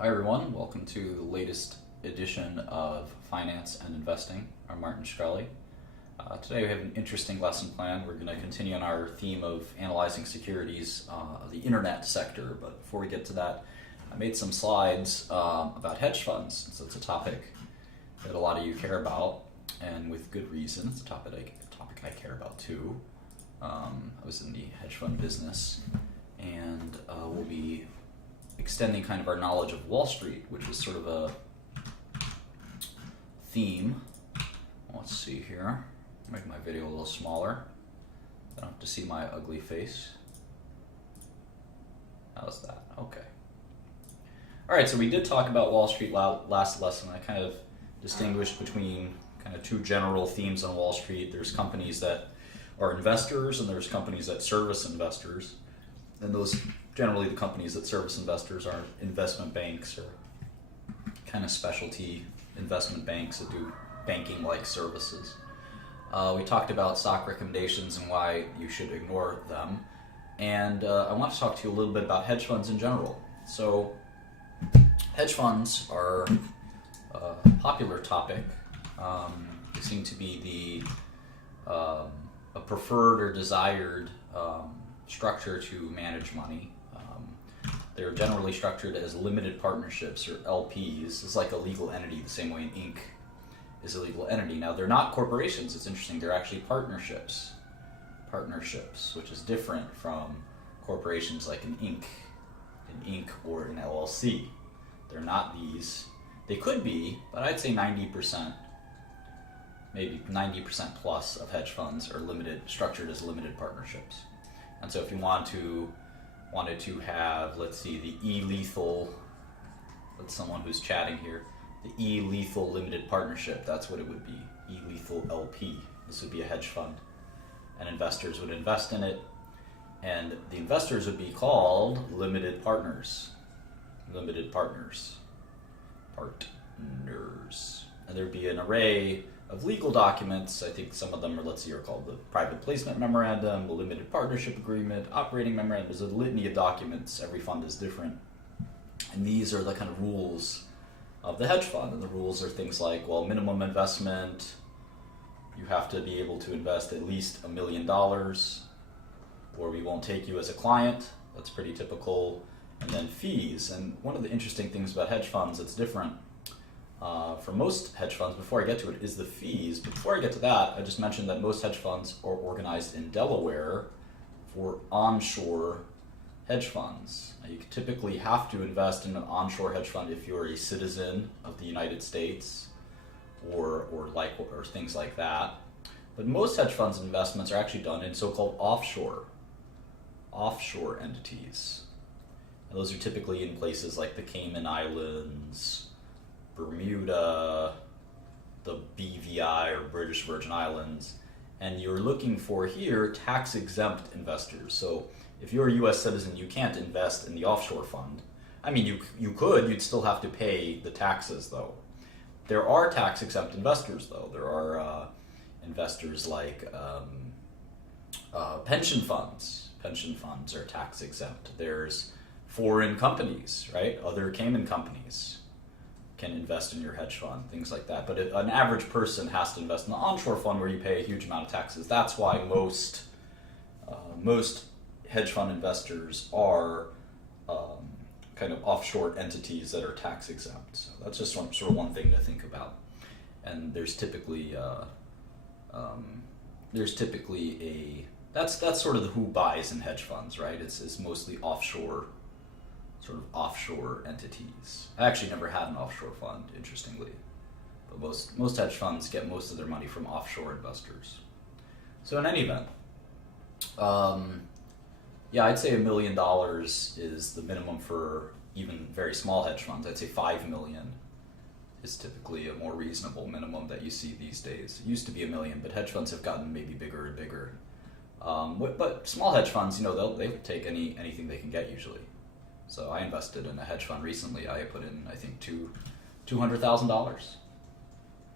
Hi everyone, welcome to the latest edition of Finance and Investing. I'm Martin Shkreli. Today we have an interesting lesson plan. We're going to continue on our theme of analyzing securities of the internet sector, but before we get to that, I made some slides about hedge funds. So it's a topic that a lot of you care about, and with good reason. It's a topic I care about too. I was in the hedge fund business, and we'll be extending kind of our knowledge of Wall Street, which is sort of a theme. Let's see here. Make my video a little smaller. I don't have to see my ugly face. How's that? Okay. All right, so we did talk about Wall Street last lesson. I kind of distinguished between kind of two general themes on Wall Street. There's companies that are investors, and there's companies that service investors. And those generally the companies that service investors are investment banks or kind of specialty investment banks that do banking-like services. We talked about stock recommendations and why you should ignore them. And I want to talk to you a little bit about hedge funds in general. So hedge funds are a popular topic. They seem to be a preferred or desired structure to manage money. They're generally structured as limited partnerships or LPs. It's like a legal entity, the same way an Inc. is a legal entity. Now, they're not corporations. It's interesting. They're actually partnerships, which is different from corporations like an Inc. Or an LLC. They're not these. They could be, but I'd say 90%, maybe 90% plus of hedge funds are structured as limited partnerships. And so if you wanted to have, let's see, the e-lethal, that's someone who's chatting here, the e-lethal limited partnership, that's what it would be, e-lethal LP. This would be a hedge fund, and investors would invest in it, and the investors would be called limited partners. And there'd be an array of legal documents. I think some of them are called the private placement memorandum, the limited partnership agreement, operating memorandum. There's a litany of documents. Every fund is different. And these are the kind of rules of the hedge fund. And the rules are things like, well, minimum investment, you have to be able to invest at least $1 million, or we won't take you as a client. That's pretty typical. And then fees. And one of the interesting things about hedge funds that's different from most hedge funds, before I get to it, is the fees. But before I get to that, I just mentioned that most hedge funds are organized in Delaware for onshore hedge funds. Now, you typically have to invest in an onshore hedge fund if you're a citizen of the United States or things like that. But most hedge funds investments are actually done in so-called offshore entities. And those are typically in places like the Cayman Islands, Bermuda, the BVI or British Virgin Islands, and you're looking for here tax-exempt investors. So if you're a U.S. citizen, you can't invest in the offshore fund. I mean, you could, you'd still have to pay the taxes though. There are tax-exempt investors though. There are investors like pension funds. Pension funds are tax-exempt. There's foreign companies, right? Other Cayman companies can invest in your hedge fund, things like that. But an average person has to invest in the onshore fund where you pay a huge amount of taxes. That's why most hedge fund investors are kind of offshore entities that are tax exempt. So that's just sort of one thing to think about. And there's typically that's sort of who buys in hedge funds, right? It's mostly offshore entities. I actually never had an offshore fund, interestingly, but most hedge funds get most of their money from offshore investors. So in any event, I'd say $1 million is the minimum for even very small hedge funds. I'd say $5 million is typically a more reasonable minimum that you see these days. It used to be $1 million, but hedge funds have gotten maybe bigger and bigger. But small hedge funds, they take anything they can get usually. So I invested in a hedge fund recently. I put in, I think, $200,000.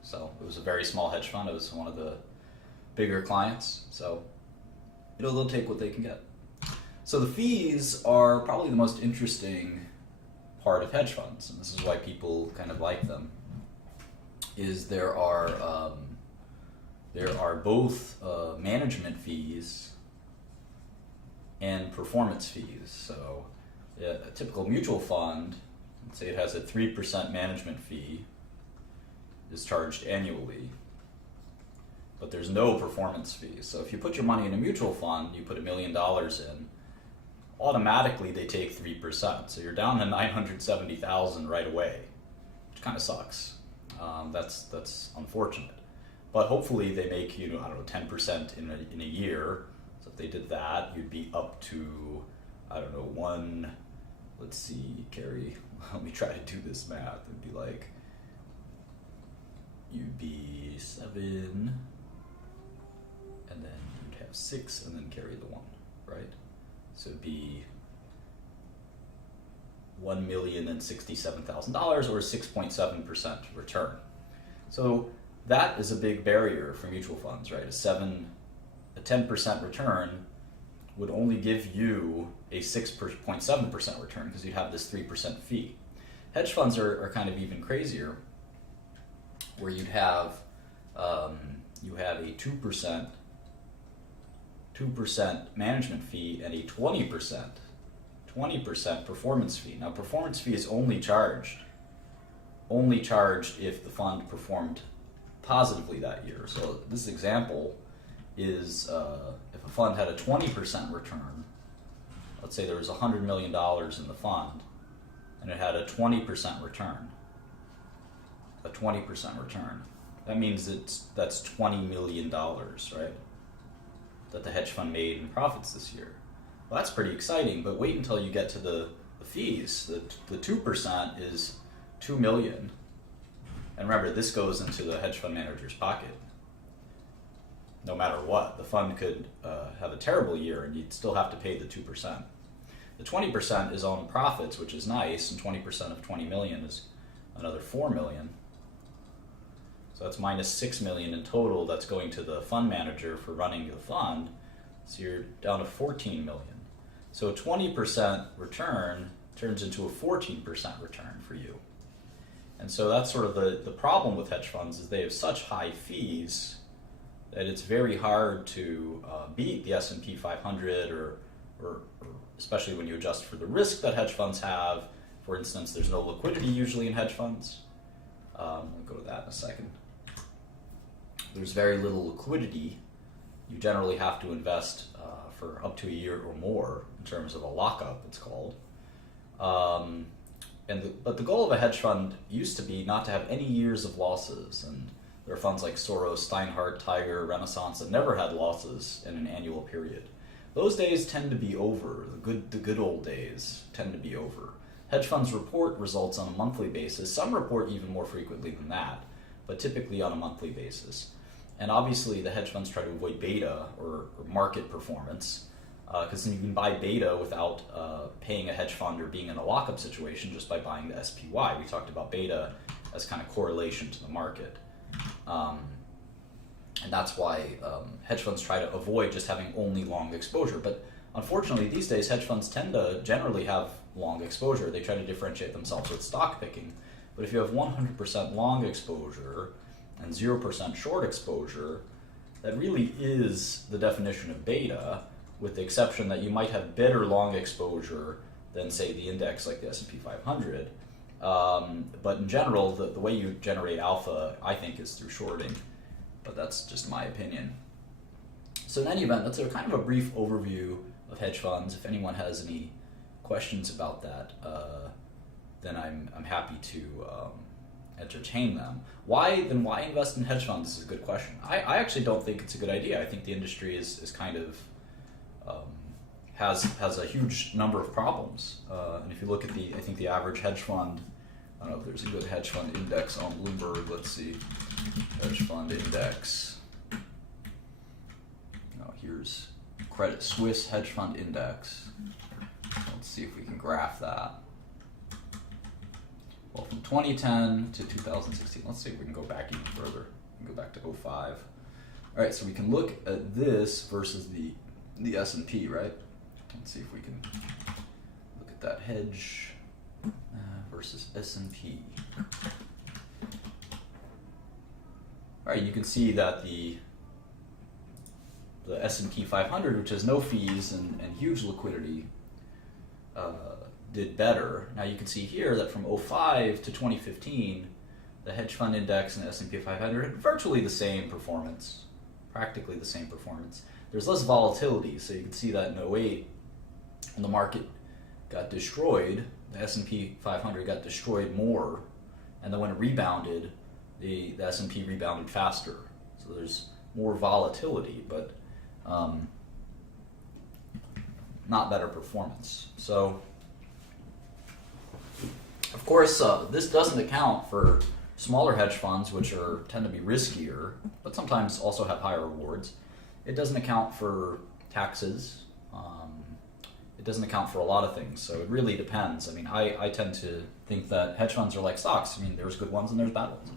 So it was a very small hedge fund. It was one of the bigger clients. So they'll take what they can get. So the fees are probably the most interesting part of hedge funds, and this is why people kind of like them, is there are both management fees and performance fees. So a typical mutual fund, let's say it has a 3% management fee, is charged annually, but there's no performance fees. So if you put your money in a mutual fund, you put $1 million in, automatically they take 3%. So you're down to $970,000 right away, which kind of sucks. That's unfortunate. But hopefully they make, 10% in a year. So if they did that, you'd be up to, let's see, Carrie, let me try to do this math. It'd be like, you'd be 7, and then you'd have 6, and then carry the 1, right? So it'd be $1,067,000 or 6.7% return. So that is a big barrier for mutual funds, right? A 10% return would only give you a 6.7% return because you'd have this 3% fee. Hedge funds are kind of even crazier, where you have a 2% management fee and a 20% performance fee. Now, performance fee is only charged if the fund performed positively that year. So this example is if a fund had a 20% return, let's say there was $100 million in the fund, and it had a 20% return. That means that's $20 million, right? That the hedge fund made in profits this year. Well, that's pretty exciting, but wait until you get to the fees. The 2% is $2 million. And remember, this goes into the hedge fund manager's pocket. No matter what, the fund could have a terrible year and you'd still have to pay the 2%. The 20% is on profits, which is nice, and 20% of 20 million is another 4 million. So that's minus 6 million in total that's going to the fund manager for running the fund. So you're down to 14 million. So a 20% return turns into a 14% return for you. And so that's sort of the problem with hedge funds, is they have such high fees that it's very hard to beat the S&P 500 or especially when you adjust for the risk that hedge funds have. For instance, there's no liquidity usually in hedge funds. We'll go to that in a second. There's very little liquidity. You generally have to invest for up to a year or more in terms of a lockup, it's called. But the goal of a hedge fund used to be not to have any years of losses, and there are funds like Soros, Steinhardt, Tiger, Renaissance that never had losses in an annual period. Those days tend to be over. The good old days tend to be over. Hedge funds report results on a monthly basis. Some report even more frequently than that, but typically on a monthly basis. And obviously the hedge funds try to avoid beta or market performance, because then you can buy beta without paying a hedge fund or being in a lockup situation just by buying the SPY. We talked about beta as kind of correlation to the market. And that's why hedge funds try to avoid just having only long exposure. But unfortunately, these days, hedge funds tend to generally have long exposure. They try to differentiate themselves with stock picking. But if you have 100% long exposure and 0% short exposure, that really is the definition of beta, with the exception that you might have better long exposure than, say, the index like the S&P 500. But in general, the way you generate alpha, I think, is through shorting. But that's just my opinion. So in any event, that's a kind of a brief overview of hedge funds. If anyone has any questions about that, then I'm happy to entertain them. Why invest in hedge funds is a good question. I actually don't think it's a good idea. I think the industry is kind of has a huge number of problems. And if you look at I think the average hedge fund, I don't know if there's a good hedge fund index on Bloomberg. Let's see, hedge fund index. No, here's Credit Suisse hedge fund index. Let's see if we can graph that. Well, from 2010 to 2016, let's see if we can go back even further. We can go back to 05. All right, so we can look at this versus the S&P, right? Let's see if we can look at that hedge. versus S&P. All right, you can see that the S&P 500, which has no fees and huge liquidity, did better. Now you can see here that from 05 to 2015, the hedge fund index and the S&P 500 had virtually the same performance, practically the same performance. There's less volatility, so you can see that in 08, when the market got destroyed, the S&P 500 got destroyed more, and then when it rebounded, the S&P rebounded faster. So there's more volatility, but not better performance. So, of course, this doesn't account for smaller hedge funds, which tend to be riskier, but sometimes also have higher rewards. It doesn't account for taxes. It doesn't account for a lot of things, so it really depends. I mean, I tend to think that hedge funds are like stocks. I mean, there's good ones and there's bad ones.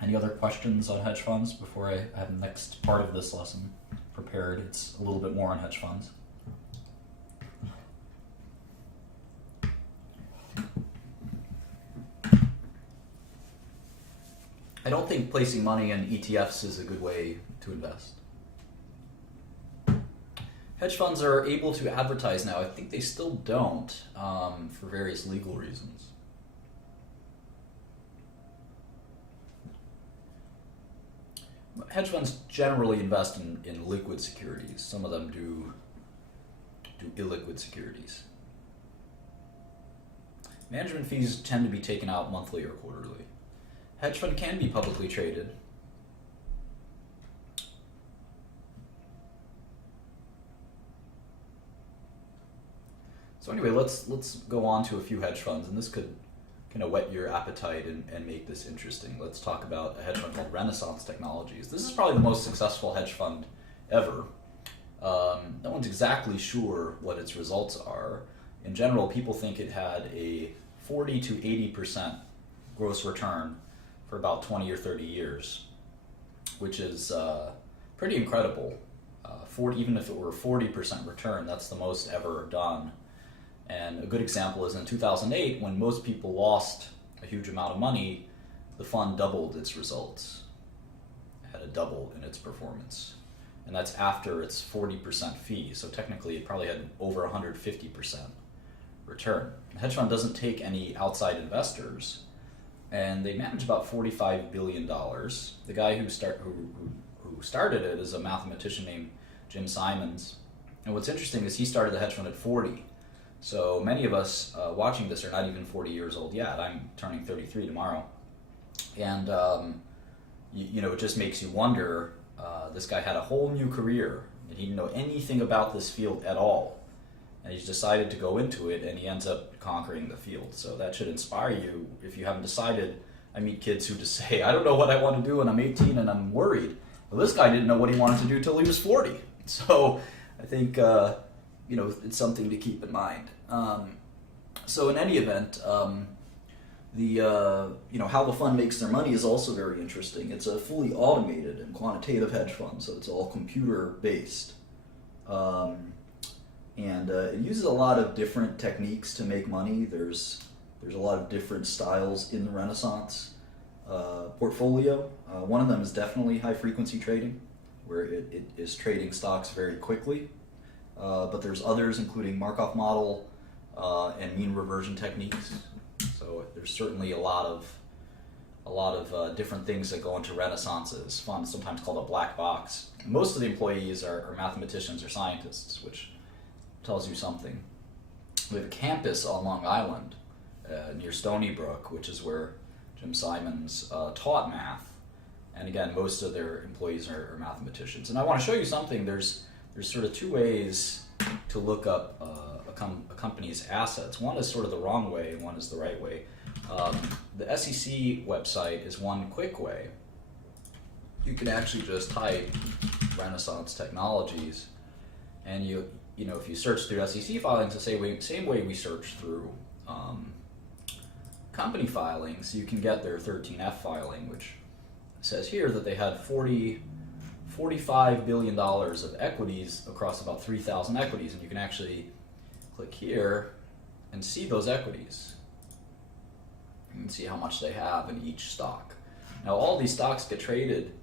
Any other questions on hedge funds before I have the next part of this lesson prepared? It's a little bit more on hedge funds. I don't think placing money in ETFs is a good way to invest. Hedge funds are able to advertise now. I think they still don't for various legal reasons. Hedge funds generally invest in liquid securities. Some of them do illiquid securities. Management fees tend to be taken out monthly or quarterly. Hedge fund can be publicly traded. So anyway, let's go on to a few hedge funds, and this could kind of whet your appetite and make this interesting. Let's talk about a hedge fund called Renaissance Technologies. This is probably the most successful hedge fund ever. No one's exactly sure what its results are. In general, people think it had a 40 to 80% gross return for about 20 or 30 years, which is pretty incredible. Even if it were a 40% return, that's the most ever done. And a good example is in 2008, when most people lost a huge amount of money, the fund doubled its results. It had a double in its performance. And that's after its 40% fee. So technically it probably had over 150% return. The hedge fund doesn't take any outside investors, and they manage about $45 billion. The guy who started it is a mathematician named Jim Simons. And what's interesting is he started the hedge fund at 40. So many of us watching this are not even 40 years old yet. I'm turning 33 tomorrow. And, it just makes you wonder, this guy had a whole new career, and he didn't know anything about this field at all. And he's decided to go into it, and he ends up conquering the field. So that should inspire you if you haven't decided. I meet kids who just say, I don't know what I want to do, and I'm 18 and I'm worried. Well, this guy didn't know what he wanted to do till he was 40. So I think, it's something to keep in mind. So in any event, how the fund makes their money is also very interesting. It's a fully automated and quantitative hedge fund, so it's all computer based. And it uses a lot of different techniques to make money. There's a lot of different styles in the Renaissance portfolio. One of them is definitely high frequency trading, where it is trading stocks very quickly. But there's others, including Markov model and mean reversion techniques. So there's certainly a lot of different things that go into Renaissance's fund, sometimes called a black box. Most of the employees are mathematicians or scientists, which tells you something. We have a campus on Long Island near Stony Brook, which is where Jim Simons taught math. And again, most of their employees are mathematicians. And I want to show you something. There's sort of two ways to look up a company's assets. One is sort of the wrong way, and one is the right way. The SEC website is one quick way. You can actually just type Renaissance Technologies, and if you search through SEC filings the same way we search through company filings, you can get their 13F filing, which says here that they had $45 billion of equities across about 3,000 equities, and you can actually click here and see those equities. You can see how much they have in each stock. Now all these stocks get traded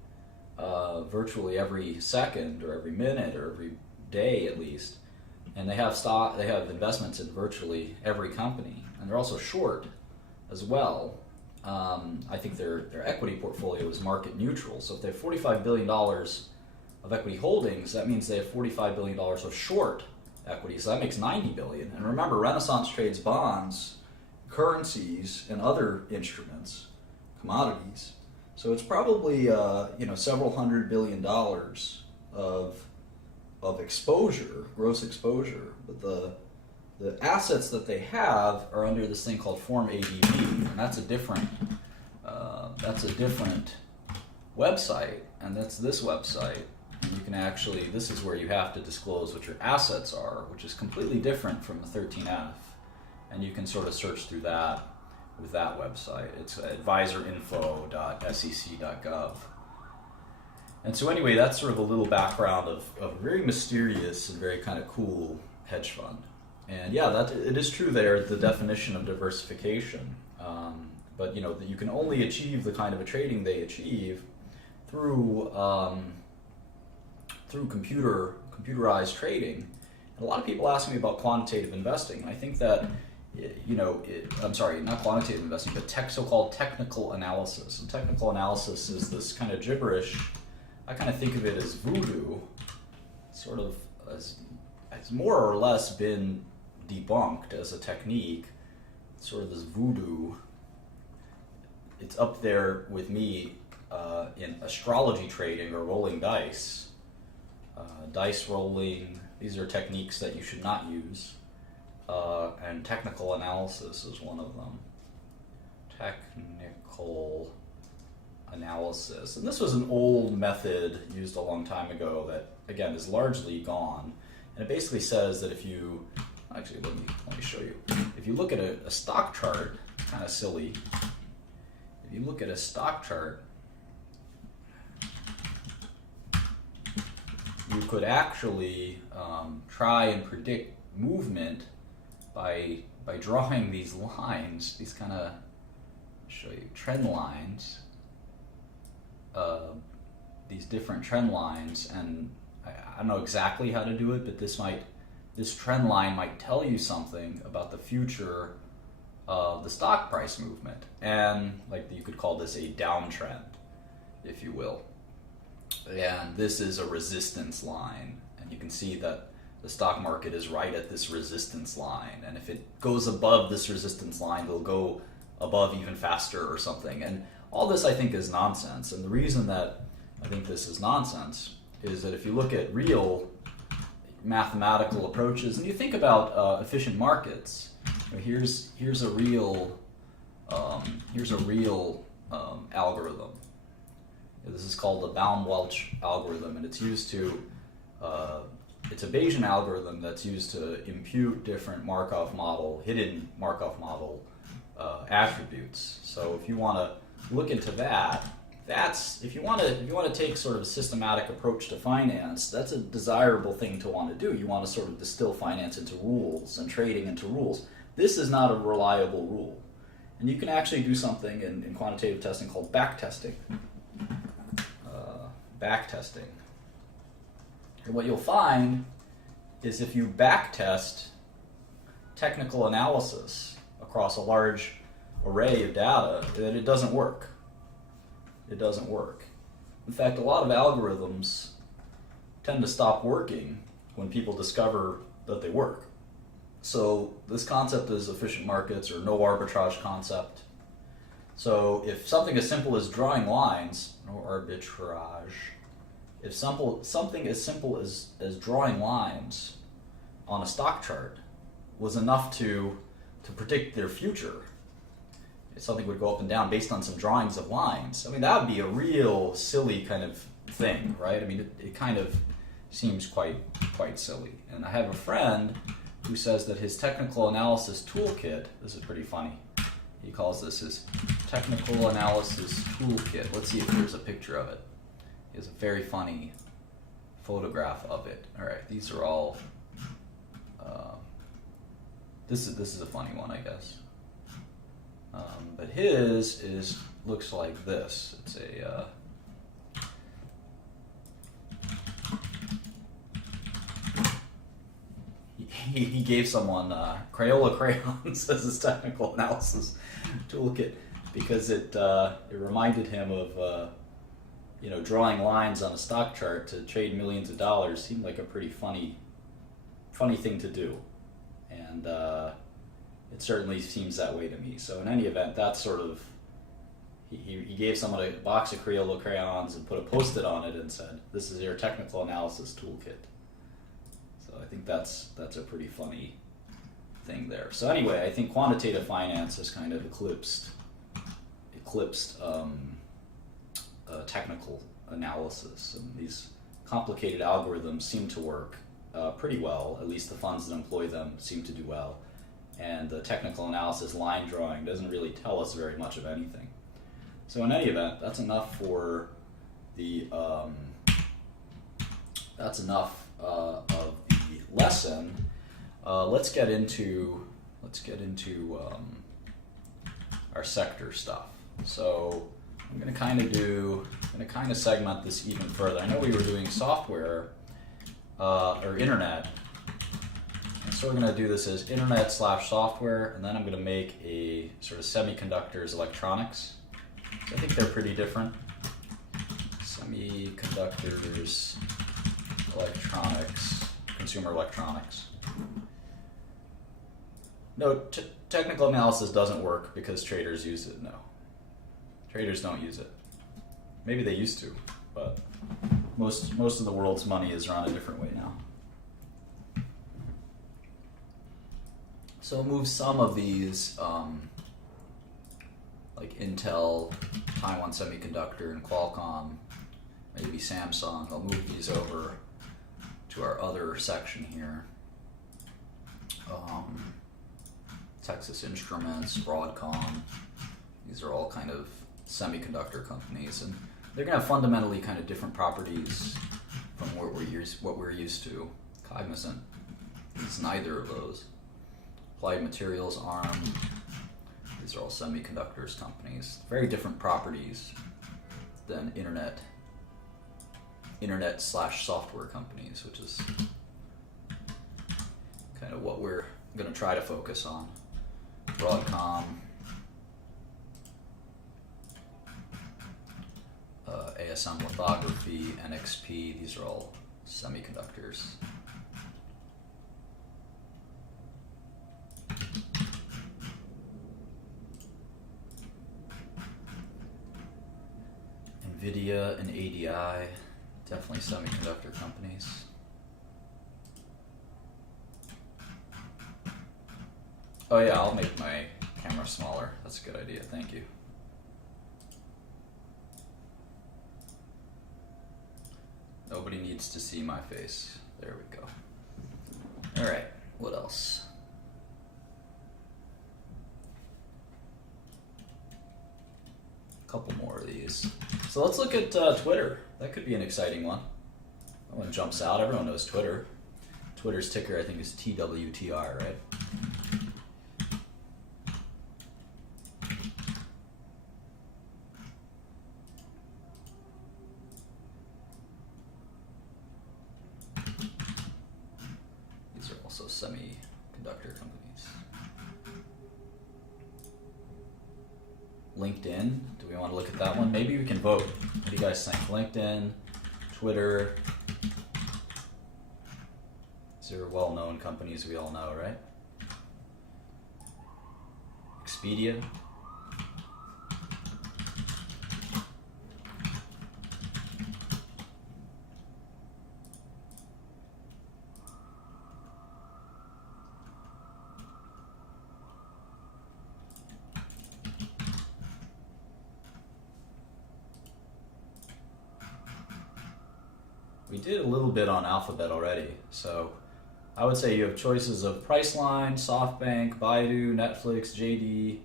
virtually every second or every minute or every day at least, and they have investments in virtually every company, and they're also short as well. I think their equity portfolio is market neutral. So if they have $45 billion of equity holdings, that means they have $45 billion of short equity. So that makes $90 billion. And remember, Renaissance trades bonds, currencies, and other instruments, commodities. So it's probably several $100 billion of exposure, gross exposure. But the assets that they have are under this thing called Form ADV, and that's a different website, and that's this website. And you can actually, this is where you have to disclose what your assets are, which is completely different from the 13F, and you can sort of search through that with that website. It's advisorinfo.sec.gov. And so anyway, that's sort of a little background of a very mysterious and very kind of cool hedge fund. And yeah, it is true there, the definition of diversification. But you can only achieve the kind of a trading they achieve through computerized trading. And a lot of people ask me about quantitative investing. And I think that I'm sorry, not quantitative investing, but so-called technical analysis. And technical analysis is this kind of gibberish. I kind of think of it as voodoo, sort of as more or less been debunked as a technique. Sort of this voodoo. It's up there with me in astrology trading or rolling dice. Dice rolling, these are techniques that you should not use. And technical analysis is one of them. Technical analysis. And this was an old method used a long time ago that, again, is largely gone. And it basically says that if you, actually let me show you. If you look at a stock chart, kind of silly. If you look at a stock chart, you could actually try and predict movement by drawing these lines, these kind of, show you, trend lines, these different trend lines, and I don't know exactly how to do it, but this trend line might tell you something about the future of the stock price movement, and like you could call this a downtrend, if you will. And this is a resistance line, and you can see that the stock market is right at this resistance line, and if it goes above this resistance line, it'll go above even faster or something. And all this, I think, is nonsense. And the reason that I think this is nonsense is that if you look at real mathematical approaches and you think about efficient markets, here's a real algorithm. This is called the Baum-Welch algorithm, and it's used to it's a Bayesian algorithm that's used to impute different hidden Markov model attributes. So if you want to look into that, if you want to take sort of a systematic approach to finance, that's a desirable thing to want to do. You want to sort of distill finance into rules and trading into rules. This is not a reliable rule, and you can actually do something in quantitative testing called backtesting. Backtesting. And what you'll find is if you backtest technical analysis across a large array of data, then it doesn't work. It doesn't work. In fact, a lot of algorithms tend to stop working when people discover that they work. So this concept is efficient markets or no arbitrage concept. So if something as simple as drawing lines, no arbitrage, if something as simple as drawing lines on a stock chart was enough to predict their future, if something would go up and down based on some drawings of lines, I mean, that would be a real silly kind of thing, right? I mean, it kind of seems quite silly. And I have a friend who says that his technical analysis toolkit, this is pretty funny, he calls this his technical analysis toolkit. Let's see if there's a picture of it. He has a very funny photograph of it. All right, these are all This is a funny one, I guess. But his looks like this. It's a he gave someone Crayola crayons as his technical analysis toolkit because it reminded him of drawing lines on a stock chart to trade millions of dollars seemed like a pretty funny thing to do, and it certainly seems that way to me. So in any event, that's sort of he gave someone a box of Crayola crayons and put a Post-it on it and said, "This is your technical analysis toolkit." So I think that's a pretty funny thing there. So anyway, I think quantitative finance has kind of eclipsed technical analysis, and these complicated algorithms seem to work pretty well. At least the funds that employ them seem to do well, and the technical analysis line drawing doesn't really tell us very much of anything. So in any event, that's enough for the of the lesson. Let's get into our sector stuff. So I'm going to kind of segment this even further. I know we were doing software or internet, and so we're going to do this as internet/software, and then I'm going to make a sort of semiconductors electronics. I think they're pretty different. Semiconductors, electronics, consumer electronics. No, technical analysis doesn't work because traders use it. No, traders don't use it. Maybe they used to, but most of the world's money is run a different way now. So I'll move some of these, like Intel, Taiwan Semiconductor, and Qualcomm, maybe Samsung. I'll move these over to our other section here. Texas Instruments, Broadcom. These are all kind of semiconductor companies, and they're going to have fundamentally kind of different properties from what we're used to. Cognizant is neither of those. Applied Materials, ARM. These are all semiconductors companies. Very different properties than internet/software companies, which is kind of what we're going to try to focus on. Broadcom, ASM Lithography, NXP, these are all semiconductors. NVIDIA and ADI, definitely semiconductor companies. Oh yeah, I'll make my camera smaller. That's a good idea, thank you. Nobody needs to see my face. There we go. All right, what else? A couple more of these. So let's look at Twitter. That could be an exciting one. That one jumps out. Everyone knows Twitter. Twitter's ticker, I think, is TWTR, right? These are also semiconductor companies. LinkedIn, do we want to look at that one? Maybe we can vote. What do you guys think? LinkedIn, Twitter. These are well-known companies we all know, right? Expedia. We did a little bit on Alphabet already, so I would say you have choices of Priceline, SoftBank, Baidu, Netflix, JD.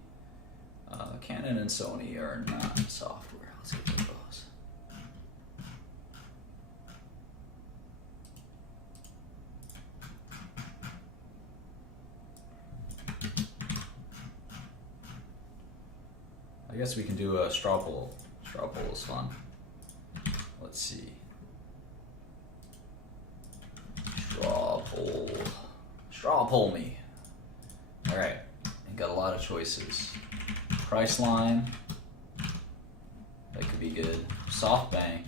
Canon and Sony are not software. Let's get to those. I guess we can do a straw poll. Straw poll is fun. Let's see. Straw poll. Straw poll me. Alright, I got a lot of choices. Priceline. That could be good. SoftBank.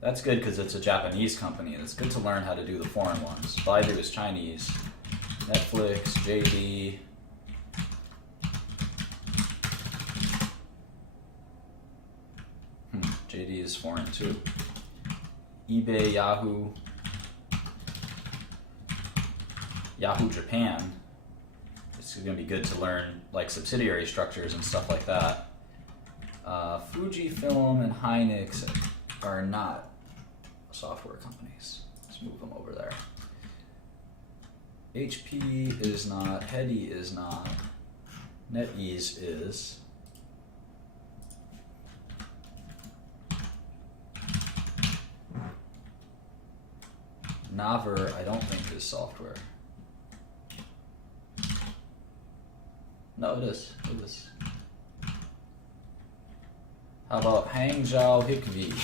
That's good because it's a Japanese company and it's good to learn how to do the foreign ones. Baidu is Chinese. Netflix, JD. JD is foreign too. eBay, Yahoo. Yahoo Japan. It's going to be good to learn like subsidiary structures and stuff like that. Fujifilm and Hynix are not software companies. Let's move them over there. HP is not. Hedge is not. NetEase is. Naver, I don't think is software. No, it is. It is. How about Hangzhou Hikvi?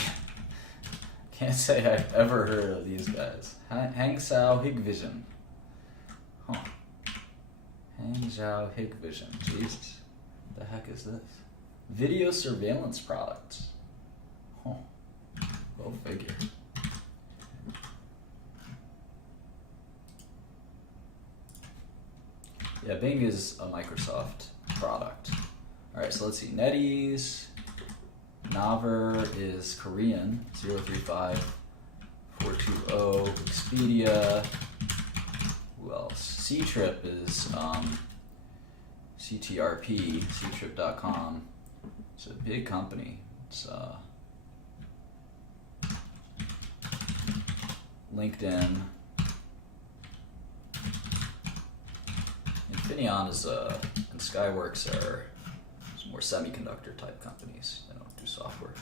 Can't say I've ever heard of these guys. Hangzhou Hikvision. Huh. Hangzhou Hikvision. Jesus. What the heck is this? Video surveillance products. Huh. Go figure. Yeah, Bing is a Microsoft product. Alright, so let's see. NetEase. Naver is Korean. 035420. Expedia. Who else? Ctrip is CTRP. Ctrip.com. It's a big company. It's LinkedIn. Infineon is and Skyworks are more semiconductor type companies. They don't do software.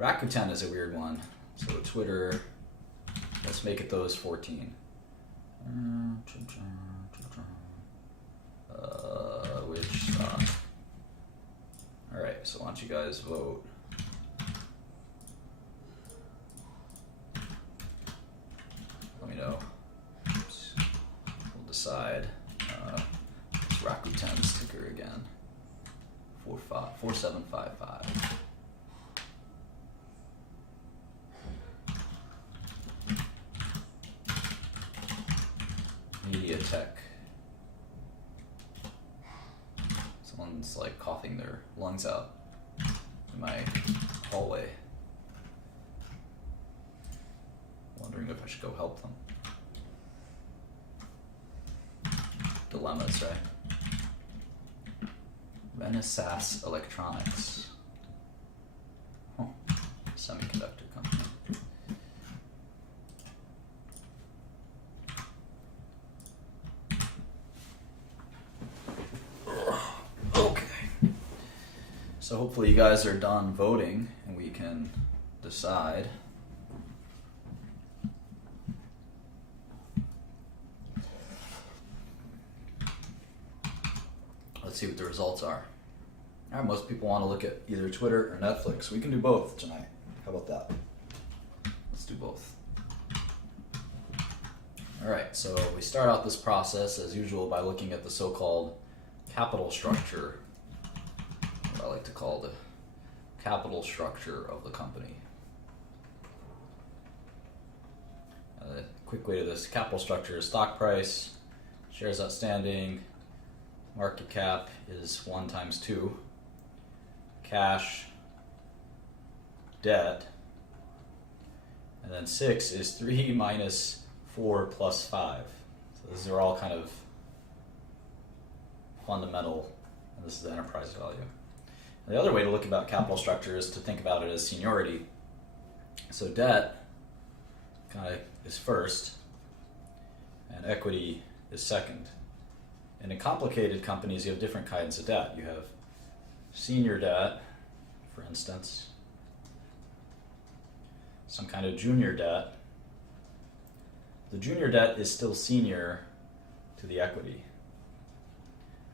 Rakuten is a weird one. So Twitter, let's make it those 14. Which stock? Alright, so why don't you guys vote? Let me know. Oops. We'll decide. Rakuten's ticker again. 4755. MediaTek. Someone's like coughing their lungs out in my hallway. Wondering if I should go help them. Dilemmas, right? Renesas Electronics. Huh. Semiconductor company. Okay. So hopefully you guys are done voting and we can decide. Let's see what the results are. All right, most people want to look at either Twitter or Netflix. We can do both tonight. How about that? Let's do both. All right, so we start out this process as usual by looking at the so-called capital structure, what I like to call the capital structure of the company. A quick way to this capital structure is stock price, shares outstanding, market cap is 1 times 2, cash, debt, and then 6 is 3 minus 4 plus 5. So these are all kind of fundamental, and this is the enterprise value. And the other way to look about capital structure is to think about it as seniority. So debt kind of is first, and equity is second. And in complicated companies, you have different kinds of debt. You have senior debt, for instance, some kind of junior debt. The junior debt is still senior to the equity.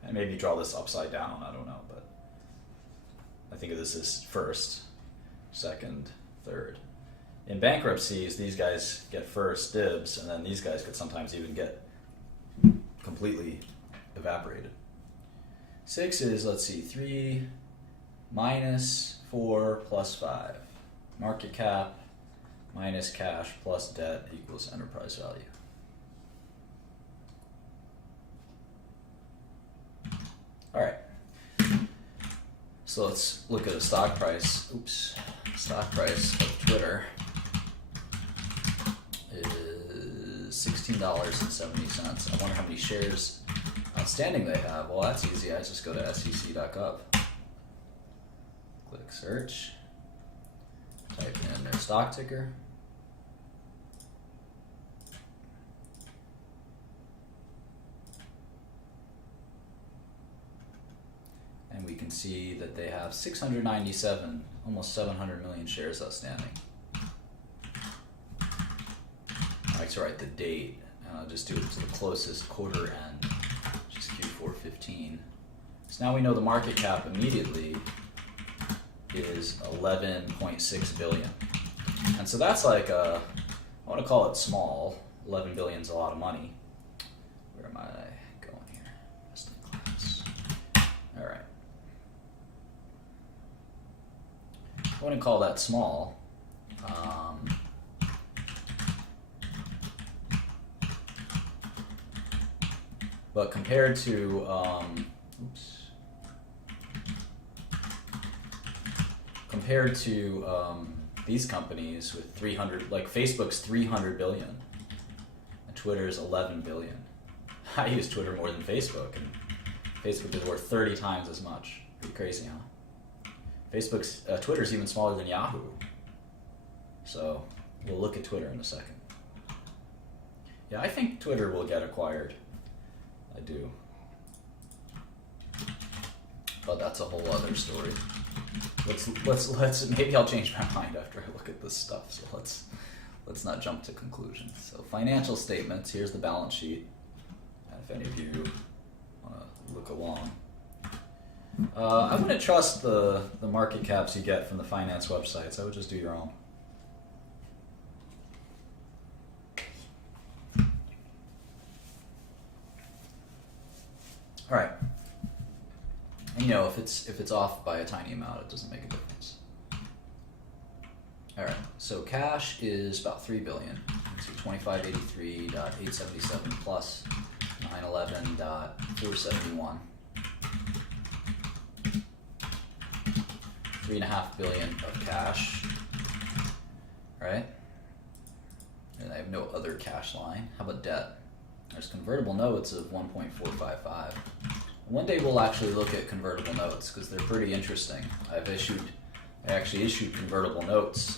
And maybe draw this upside down, I don't know, but I think of this as first, second, third. In bankruptcies, these guys get first dibs, and then these guys could sometimes even get completely evaporated. 6 is, let's see, 3 minus 4 plus 5. Market cap minus cash plus debt equals enterprise value. All right. So let's look at a stock price. Stock price of Twitter is $16.70. I wonder how many shares outstanding they have. Well, that's easy. I just go to sec.gov. Click search. Type in their stock ticker. And we can see that they have 697, almost 700 million shares outstanding. I like to write the date, and I'll just do it to the closest quarter end, which is Q415. So now we know the market cap immediately is 11.6 billion. And so that's like I want to call it small. 11 billion is a lot of money. Where am I going here? Investing class. All right. I wouldn't call that small. But compared to, these companies with 300, like Facebook's 300 billion, and Twitter's 11 billion. I use Twitter more than Facebook, and Facebook is worth 30 times as much. Pretty crazy, huh? Twitter's even smaller than Yahoo. So we'll look at Twitter in a second. Yeah, I think Twitter will get acquired. I do. But that's a whole other story. Let's maybe I'll change my mind after I look at this stuff. So let's not jump to conclusions. So financial statements, here's the balance sheet. And if any of you want to look along. I wouldn't trust the market caps you get from the finance websites. I would just do your own. All right. And if it's off by a tiny amount, it doesn't make a difference. All right. So cash is about 3 billion. So 2583.877 plus 911.471. 3.5 billion of cash, right? And I have no other cash line. How about debt? There's convertible notes of 1.455. One day we'll actually look at convertible notes because they're pretty interesting. I actually issued convertible notes,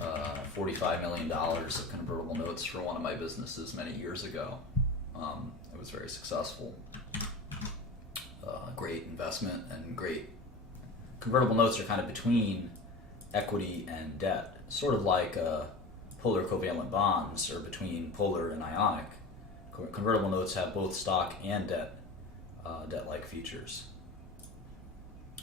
$45 million of convertible notes for one of my businesses many years ago. It was very successful. Great investment and great. Convertible notes are kind of between equity and debt, sort of like polar covalent bonds are between polar and ionic. Convertible notes have both stock and debt-like features.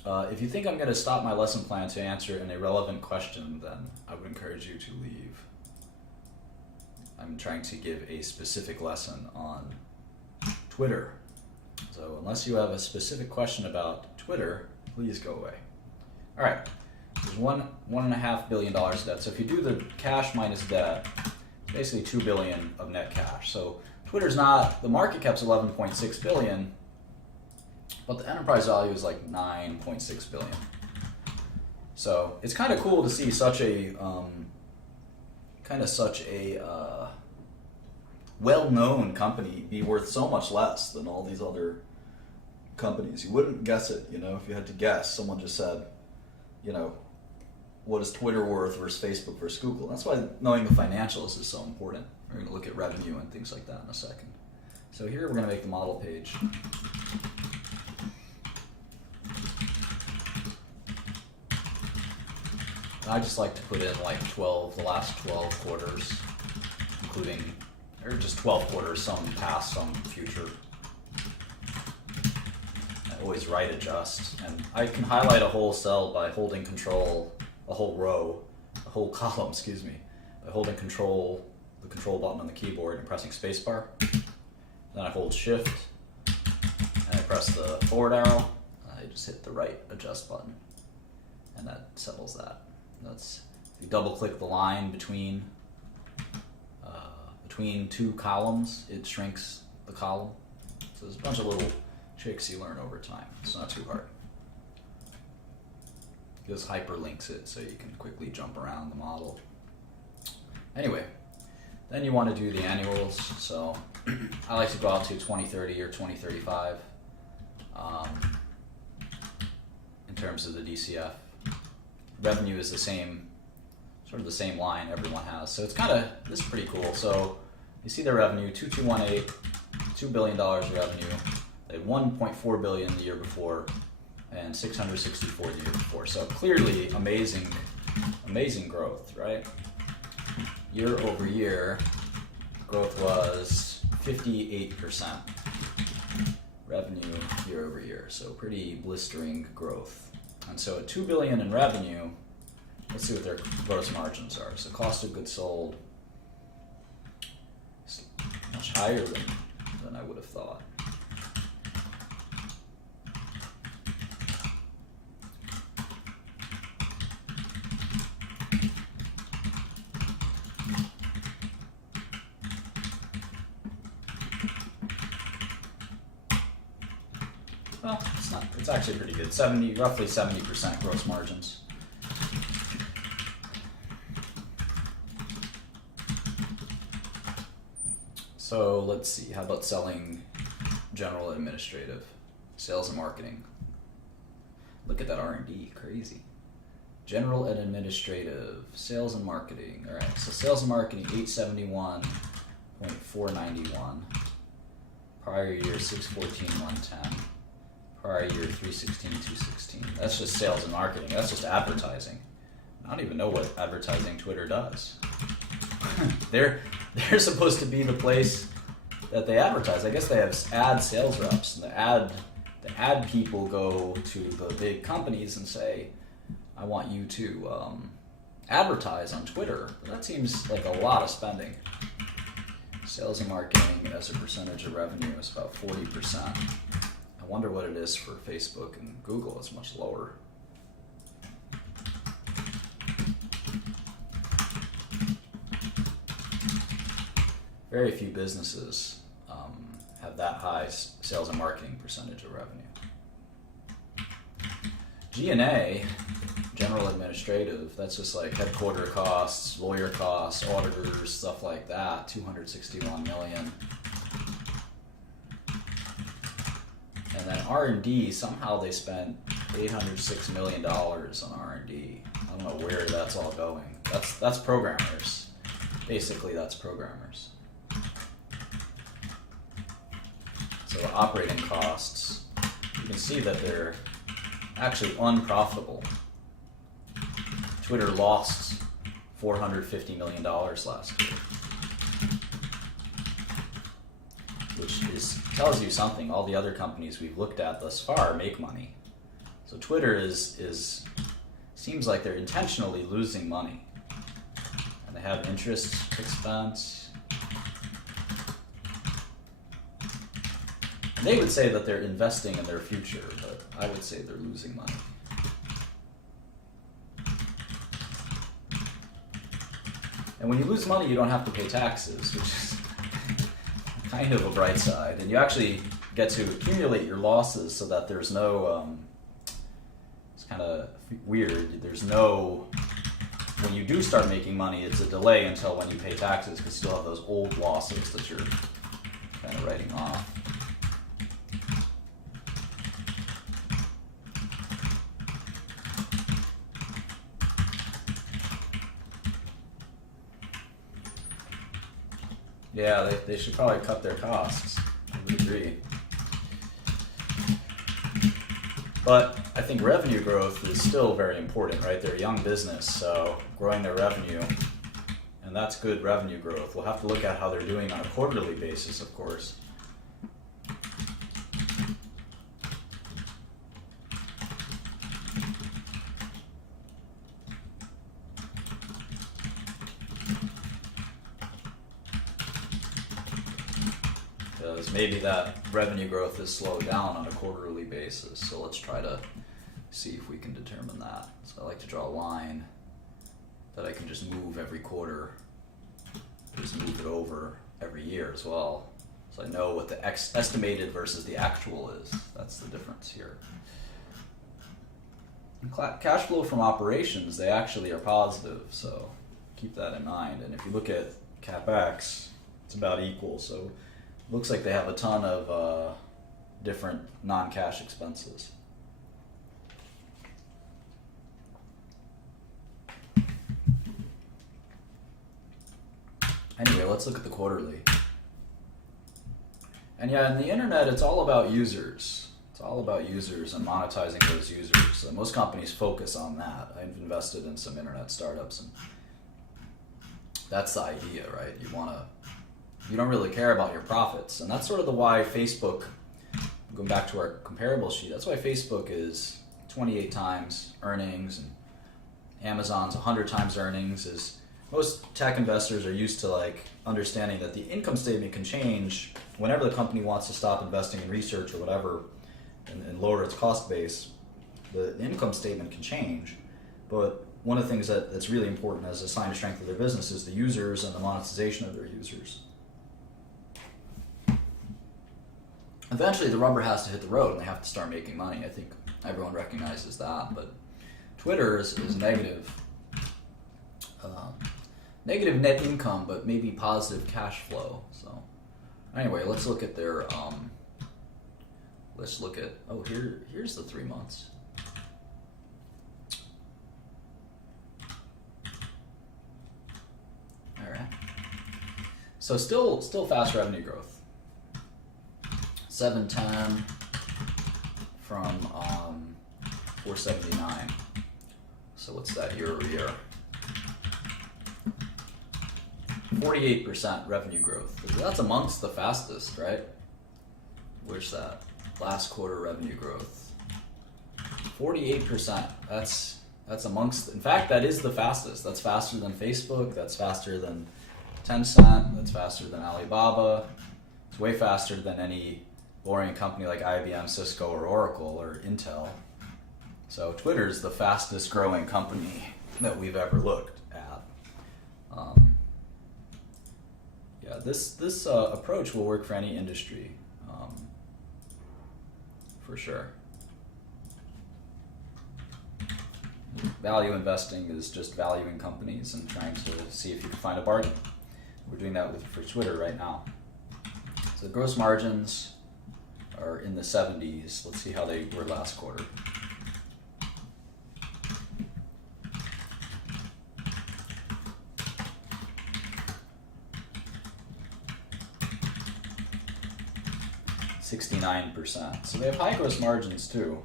If you think I'm going to stop my lesson plan to answer an irrelevant question, then I would encourage you to leave. I'm trying to give a specific lesson on Twitter. So unless you have a specific question about Twitter, please go away. All right, there's $1.5 billion of debt. So if you do the cash minus debt, it's basically $2 billion of net cash. So Twitter's not, the market cap's 11.6 billion, but the enterprise value is like 9.6 billion. So it's kind of cool to see such a well-known company be worth so much less than all these other companies. You wouldn't guess it, if you had to guess. Someone just said, what is Twitter worth versus Facebook versus Google? That's why knowing the financials is so important. We're going to look at revenue and things like that in a second. So here we're going to make the model page. I just like to put in like the last 12 quarters, including, or just 12 quarters, some past, some future. always right adjust. And I can highlight a whole cell by holding control, a whole row, a whole column, excuse me, by holding the control button on the keyboard and pressing spacebar. Then I hold shift and I press the forward arrow. I just hit the right adjust button and that settles that. That's, if you double click the line between two columns, it shrinks the column. So there's a bunch of little tricks you learn over time. It's not too hard. It just hyperlinks it so you can quickly jump around the model. Anyway, then you want to do the annuals. So I like to go out to 2030 or 2035 in terms of the DCF. Revenue is the same, sort of the same line everyone has. So it's kind of, this is pretty cool. So you see the revenue, 2218, $2 billion revenue. They had 1.4 billion the year before and 664 the year before. So clearly amazing growth, right? Year over year, growth was 58% revenue year over year. So pretty blistering growth. And so at 2 billion in revenue, let's see what their gross margins are. So cost of goods sold is much higher than I would have thought. Well, it's actually pretty good. Roughly 70% gross margins. So let's see, how about selling, general administrative, sales and marketing? Look at that R&D, crazy. General and administrative, sales and marketing. All right, so sales and marketing, 871.491. Prior year, 614.110. Prior year, 316.216. That's just sales and marketing. That's just advertising. I don't even know what advertising Twitter does. They're supposed to be the place that they advertise. I guess they have ad sales reps, and the ad people go to the big companies and say, I want you to advertise on Twitter. That seems like a lot of spending. Sales and marketing as a percentage of revenue is about 40%. I wonder what it is for Facebook and Google. It's much lower. Very few businesses have that high sales and marketing percentage of revenue. G&A, general administrative, that's just like headquarter costs, lawyer costs, auditors, stuff like that, 261 million. And then R&D, somehow they spent $806 million on R&D. I don't know where that's all going. That's programmers. Basically, that's programmers. So operating costs, you can see that they're actually unprofitable. Twitter lost $450 million last year, which tells you something. All the other companies we've looked at thus far make money. So Twitter seems like they're intentionally losing money. And they have interest expense. They would say that they're investing in their future, but I would say they're losing money. And when you lose money, you don't have to pay taxes, which is kind of a bright side. And you actually get to accumulate your losses so that there's no, it's kind of weird, there's no, when you do start making money, it's a delay until when you pay taxes because you still have those old losses that you're kind of writing off. Yeah, they should probably cut their costs. I would agree. But I think revenue growth is still very important, right? They're a young business, so growing their revenue, and that's good revenue growth. We'll have to look at how they're doing on a quarterly basis, of course. because maybe that revenue growth is slowed down on a quarterly basis. So let's try to see if we can determine that. So I like to draw a line that I can just move every quarter, just move it over every year as well. So I know what the estimated versus the actual is. That's the difference here. Cash flow from operations, they actually are positive, so keep that in mind. And if you look at CapEx, it's about equal. So it looks like they have a ton of different non-cash expenses. Anyway, let's look at the quarterly. And yeah, in the internet, it's all about users. It's all about users and monetizing those users. Most companies focus on that. I've invested in some internet startups, and that's the idea, right? You don't really care about your profits, and that's sort of the why Facebook. Going back to our comparable sheet, that's why Facebook is 28 times earnings and Amazon's 100 times earnings. Is most tech investors are used to like understanding that the income statement can change whenever the company wants to stop investing in research or whatever and lower its cost base. The income statement can change, but one of the things that's really important as a sign of strength of their business is the users and the monetization of their users. Eventually the rubber has to hit the road and they have to start making money. I think everyone recognizes that, but Twitter is negative. Negative net income, but maybe positive cash flow. So anyway, let's look at their, here's the 3 months. All right. So still fast revenue growth. 710 from 479. So what's that year over year? 48% revenue growth. That's amongst the fastest, right? Where's that? Last quarter revenue growth. 48%. That's amongst, in fact, that is the fastest. That's faster than Facebook. That's faster than Tencent. That's faster than Alibaba. It's way faster than any boring company like IBM, Cisco, or Oracle, or Intel. So Twitter's the fastest growing company that we've ever looked at. Yeah, this approach will work for any industry, for sure. Value investing is just valuing companies and trying to see if you can find a bargain. We're doing that for Twitter right now. So the gross margins are in the 70s. Let's see how they were last quarter. %. So they have high gross margins too.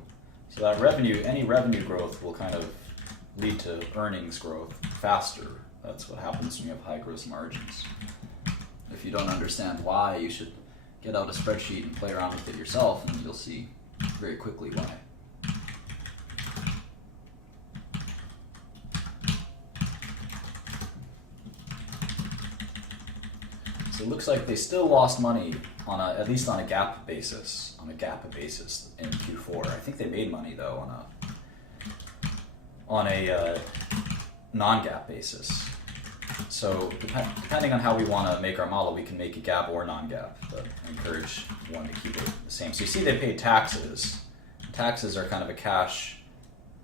So that any revenue growth will kind of lead to earnings growth faster. That's what happens when you have high gross margins. If you don't understand why, you should get out a spreadsheet and play around with it yourself, and you'll see very quickly why. So it looks like they still lost money at least on a GAAP basis. In Q4. I think they made money though on a non-GAAP basis. So depending on how we want to make our model, we can make it GAAP or non-GAAP, but I encourage one to keep it the same. So you see they paid taxes. Taxes are kind of a cash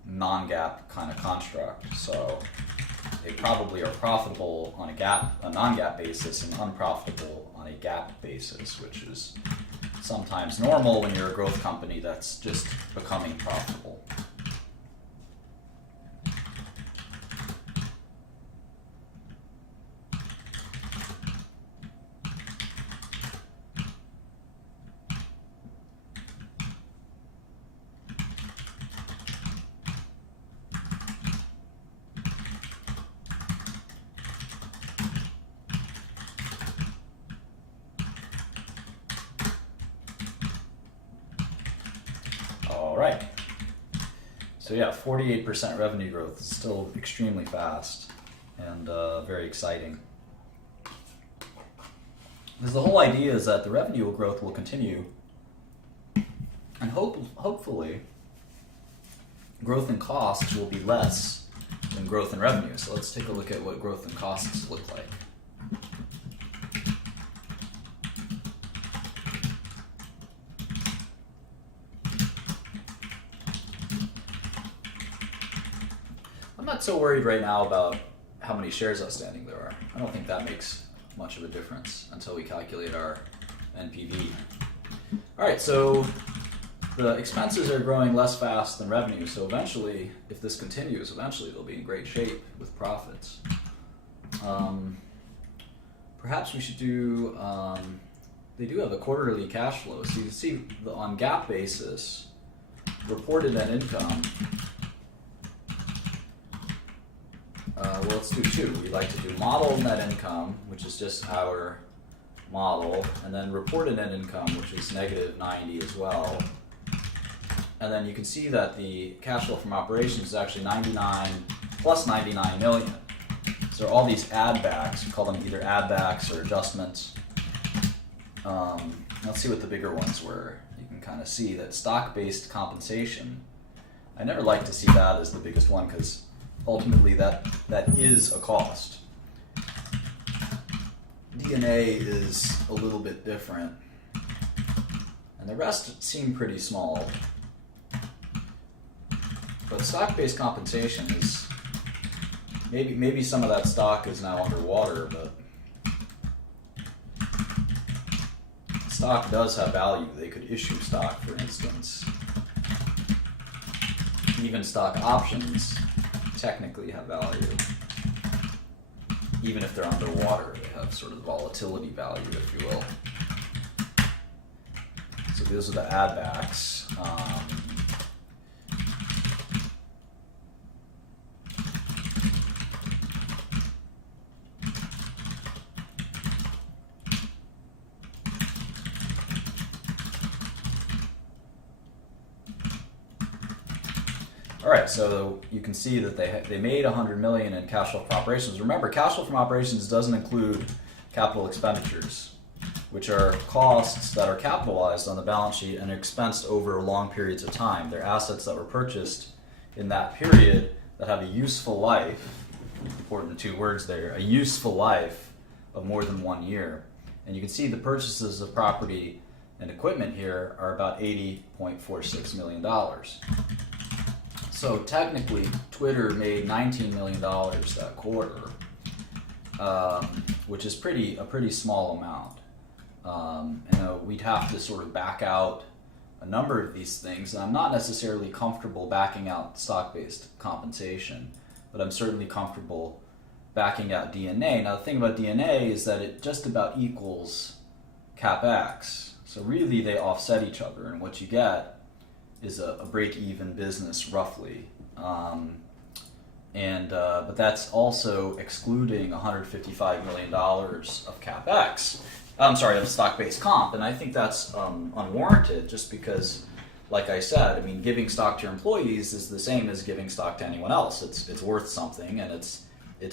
non-GAAP kind of construct. So they probably are profitable on a non-GAAP basis and unprofitable on a GAAP basis, which is sometimes normal when you're a growth company that's just becoming profitable. All right. So yeah, 48% revenue growth is still extremely fast and very exciting. Because the whole idea is that the revenue growth will continue, and hopefully growth in costs will be less than growth in revenue. So let's take a look at what growth in costs look like. I'm not so worried right now about how many shares outstanding there are. I don't think that makes much of a difference until we calculate our NPV. All right, so the expenses are growing less fast than revenue, so eventually, if this continues, eventually they'll be in great shape with profits. Perhaps we should do, they do have a quarterly cash flow, so you can see on GAAP basis, reported net income. Well, let's do two. We like to do model net income, which is just our model, and then reported net income, which is negative 90 as well. And then you can see that the cash flow from operations is actually 99 plus 99 million. So all these add backs, we call them either add backs or adjustments. Let's see what the bigger ones were. You can kind of see that stock-based compensation, I never like to see that as the biggest one because ultimately that is a cost. DNA is a little bit different, and the rest seem pretty small. But stock-based compensation is maybe some of that stock is now underwater, but stock does have value. They could issue stock, for instance. Even stock options technically have value. Even if they're underwater, they have sort of volatility value, if you will. So those are the add backs. All right, so you can see that they made 100 million in cash flow from operations. Remember, cash flow from operations doesn't include capital expenditures, which are costs that are capitalized on the balance sheet and are expensed over long periods of time. They're assets that were purchased in that period that have a useful life, important two words there, a useful life of more than 1 year. And you can see the purchases of property and equipment here are about $80.46 million. So technically, Twitter made $19 million that quarter, which is a pretty small amount. We'd have to sort of back out a number of these things, and I'm not necessarily comfortable backing out stock-based compensation, but I'm certainly comfortable backing out DNA. Now, the thing about DNA is that it just about equals CapEx, so really they offset each other, and what you get is a break-even business roughly, but that's also excluding $155 million of CapEx. I'm sorry, of stock-based comp, and I think that's unwarranted. Just because, like I said, I mean, giving stock to your employees is the same as giving stock to anyone else. It's worth something, and it's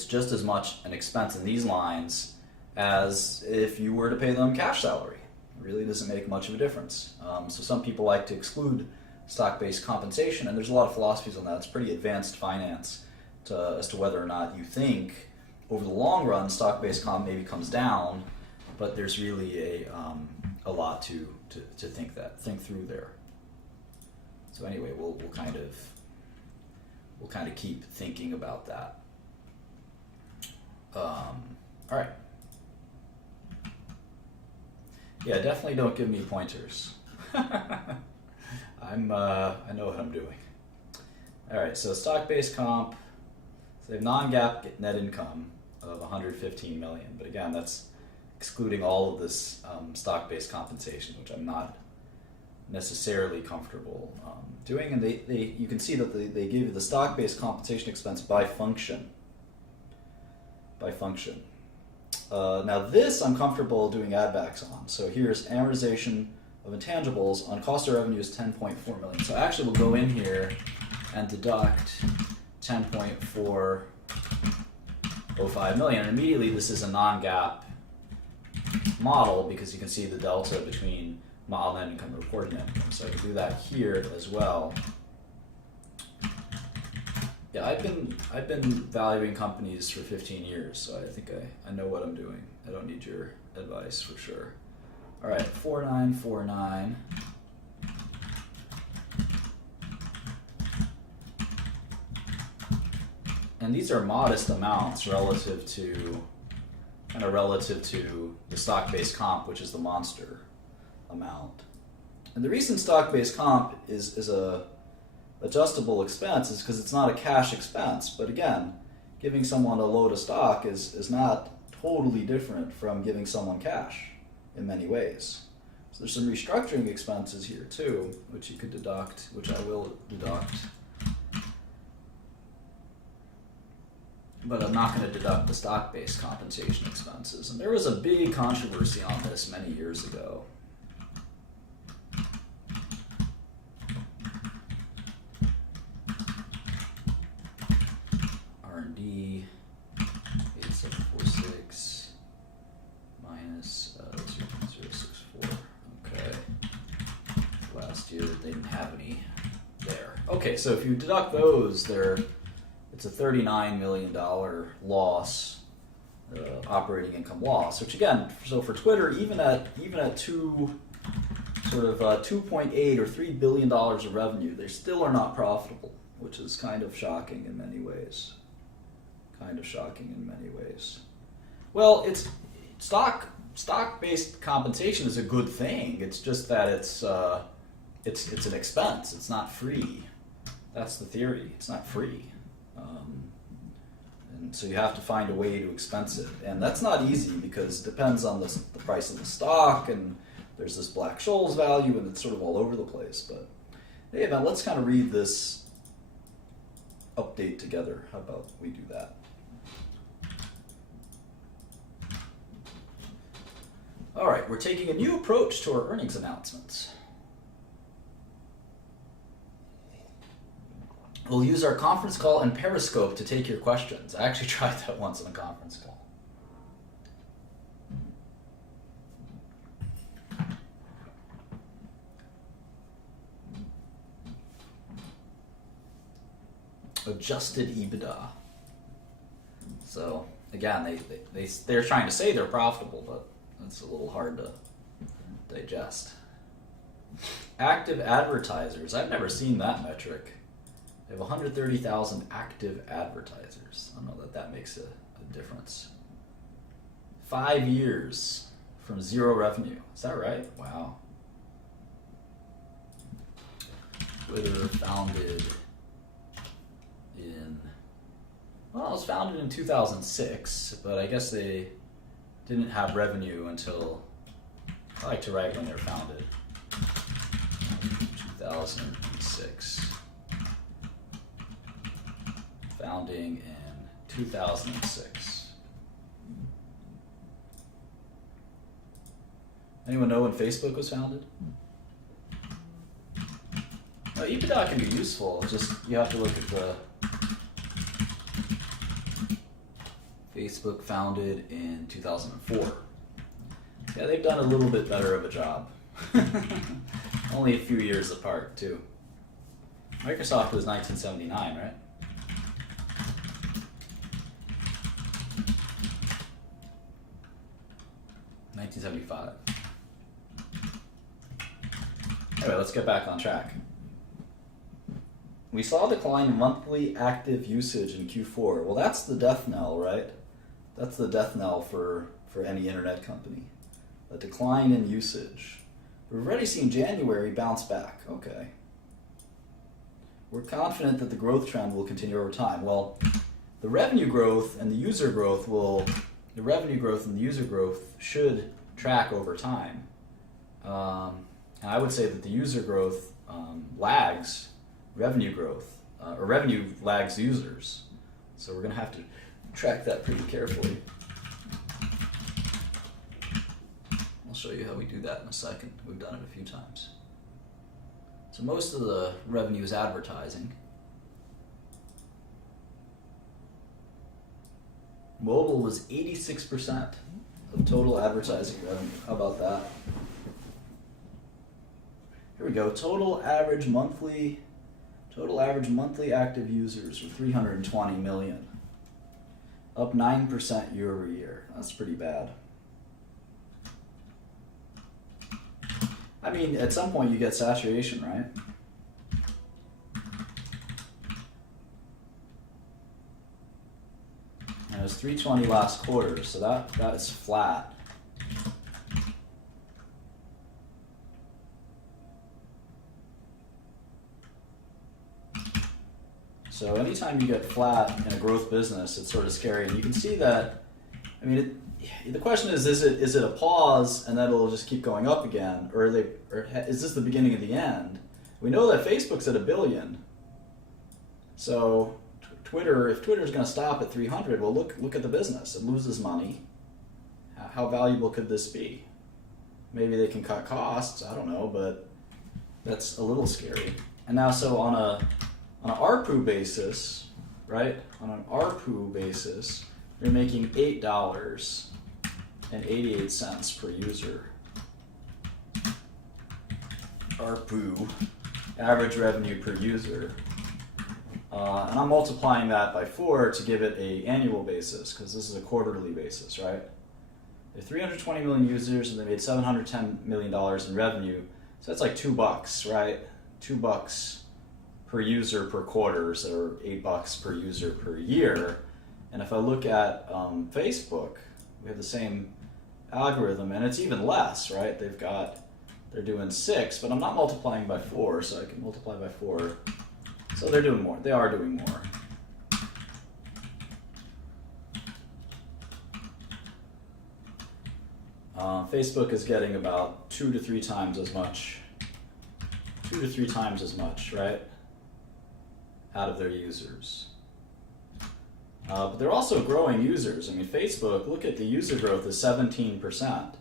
just as much an expense in these lines as if you were to pay them cash salary. It really doesn't make much of a difference. So some people like to exclude stock-based compensation, and there's a lot of philosophies on that. It's pretty advanced finance as to whether or not you think over the long run stock-based comp maybe comes down, but there's really a lot to think through there. So anyway, we'll kind of keep thinking about that. All right. Yeah, definitely don't give me pointers. I know what I'm doing. All right, so stock-based comp, so they have non-GAAP net income of 115 million, but again, that's excluding all of this stock-based compensation, which I'm not necessarily comfortable doing. And you can see that they give you the stock-based compensation expense by function. Now this I'm comfortable doing add backs on. So here's amortization of intangibles on cost of revenue is 10.4 million. So actually we'll go in here and deduct 10.405 million. And immediately this is a non-GAAP model because you can see the delta between model net income and reported net income. So I can do that here as well. Yeah, I've been valuing companies for 15 years, so I think I know what I'm doing. I don't need your advice for sure. All right, 4949. And these are modest amounts relative to the stock-based comp, which is the monster amount. And the reason stock-based comp is a adjustable expense is because it's not a cash expense. But again, giving someone a load of stock is not totally different from giving someone cash in many ways. So there's some restructuring expenses here too, which you could deduct, which I will deduct. But I'm not going to deduct the stock-based compensation expenses. And there was a big controversy on this many years ago. R&D 8746 minus 0.064. Okay. Last year they didn't have any there. Okay, so if you deduct those, it's a $39 million loss, operating income loss. Which again, so for Twitter, even at $2.8 or $3 billion of revenue, they still are not profitable, which is kind of shocking in many ways. Well, it's stock-based compensation is a good thing. It's just that it's an expense. It's not free. That's the theory. It's not free. And so you have to find a way to expense it. And that's not easy because it depends on the price of the stock, and there's this Black-Scholes value, and it's sort of all over the place. But hey, man, let's kind of read this update together. How about we do that? All right, we're taking a new approach to our earnings announcements. We'll use our conference call and Periscope to take your questions. I actually tried that once on a conference call. Adjusted EBITDA. So again, they're trying to say they're profitable, but it's a little hard to digest. Active advertisers. I've never seen that metric. They have 130,000 active advertisers. I don't know that makes a difference. 5 years from zero revenue. Is that right? Wow. Twitter founded it was founded in 2006, but I guess they didn't have revenue until, I like to write when they were founded, 2006. Founding in 2006. Anyone know when Facebook was founded? Well, EBITDA can be useful, just you have to look at the Facebook founded in 2004. Yeah, they've done a little bit better of a job. Only a few years apart, too. Microsoft was 1979, right? $1975. Anyway, let's get back on track. We saw a decline in monthly active usage in Q4. Well, that's the death knell, right? That's the death knell for any internet company. A decline in usage. We've already seen January bounce back. Okay. We're confident that the growth trend will continue over time. Well, the revenue growth and the user growth should track over time. And I would say that the user growth lags revenue growth, or revenue lags users. So we're going to have to track that pretty carefully. I'll show you how we do that in a second. We've done it a few times. So most of the revenue is advertising. Mobile was 86%. of total advertising revenue. How about that? Here we go. Total average monthly active users were 320 million, up 9% year over year. That's pretty bad. I mean, at some point you get saturation, right? And it was 320 last quarter, so that is flat. So anytime you get flat in a growth business, it's sort of scary. And you can see that, I mean, the question is it a pause and then it'll just keep going up again? Or is this the beginning of the end? We know that Facebook's at 1 billion. So if Twitter's going to stop at 300, well, look at the business. It loses money. How valuable could this be? Maybe they can cut costs, I don't know, but that's a little scary. And now, so on an ARPU basis, right? On an ARPU basis, you're making $8.88 per user. ARPU, average revenue per user. And I'm multiplying that by 4 to give it an annual basis, because this is a quarterly basis, right? They have 320 million users and they made $710 million in revenue. So that's like $2, right? $2 per user per quarter, so $8 per user per year. And if I look at Facebook, we have the same algorithm, and it's even less, right? They're doing 6, but I'm not multiplying by 4, so I can multiply by 4. So they're doing more. They are doing more. Facebook is getting about 2 to 3 times as much. 2 to 3 times as much, right? Out of their users. But they're also growing users. I mean, Facebook, look at the user growth is 17%.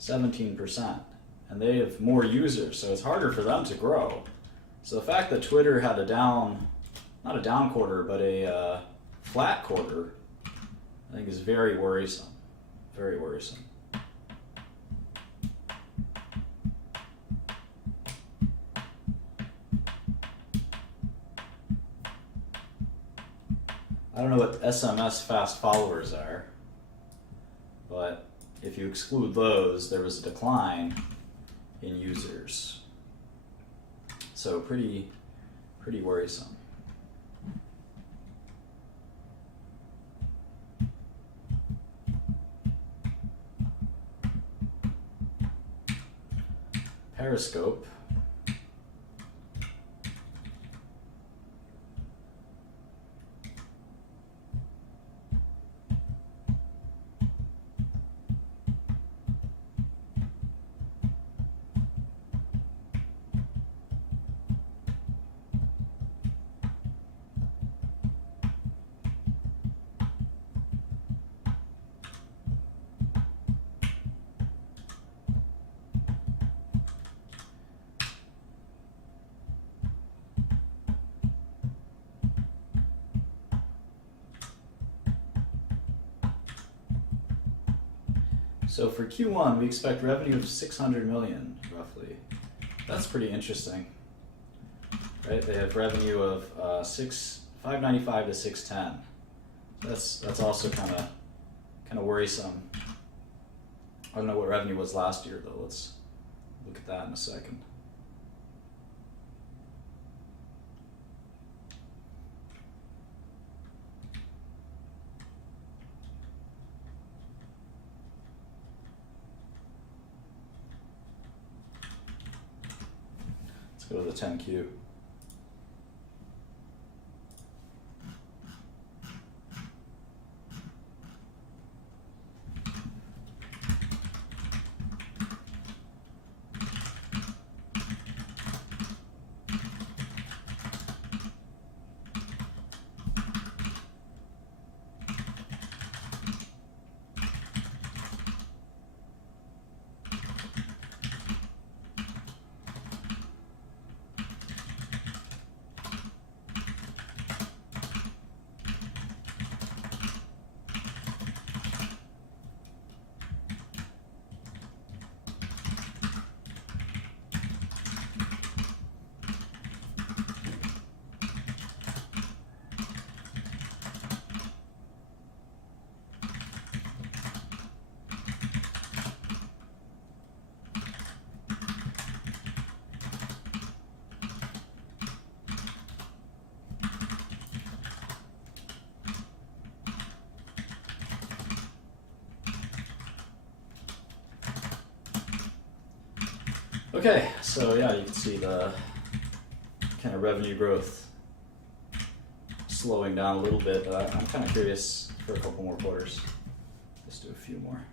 17%. And they have more users, so it's harder for them to grow. So the fact that Twitter had not a down quarter, but a flat quarter, I think is very worrisome. Very worrisome. I don't know what SMS fast followers are, but if you exclude those, there was a decline in users. So pretty worrisome. Periscope. So for Q1, we expect revenue of 600 million, roughly. That's pretty interesting, right? They have revenue of 595 to 610. That's also kind of worrisome. I don't know what revenue was last year, though. Let's look at that in a second. Go to the 10Q. Okay, so yeah, you can see the kind of revenue growth slowing down a little bit, but I'm kind of curious for a couple more quarters. Let's do a few more.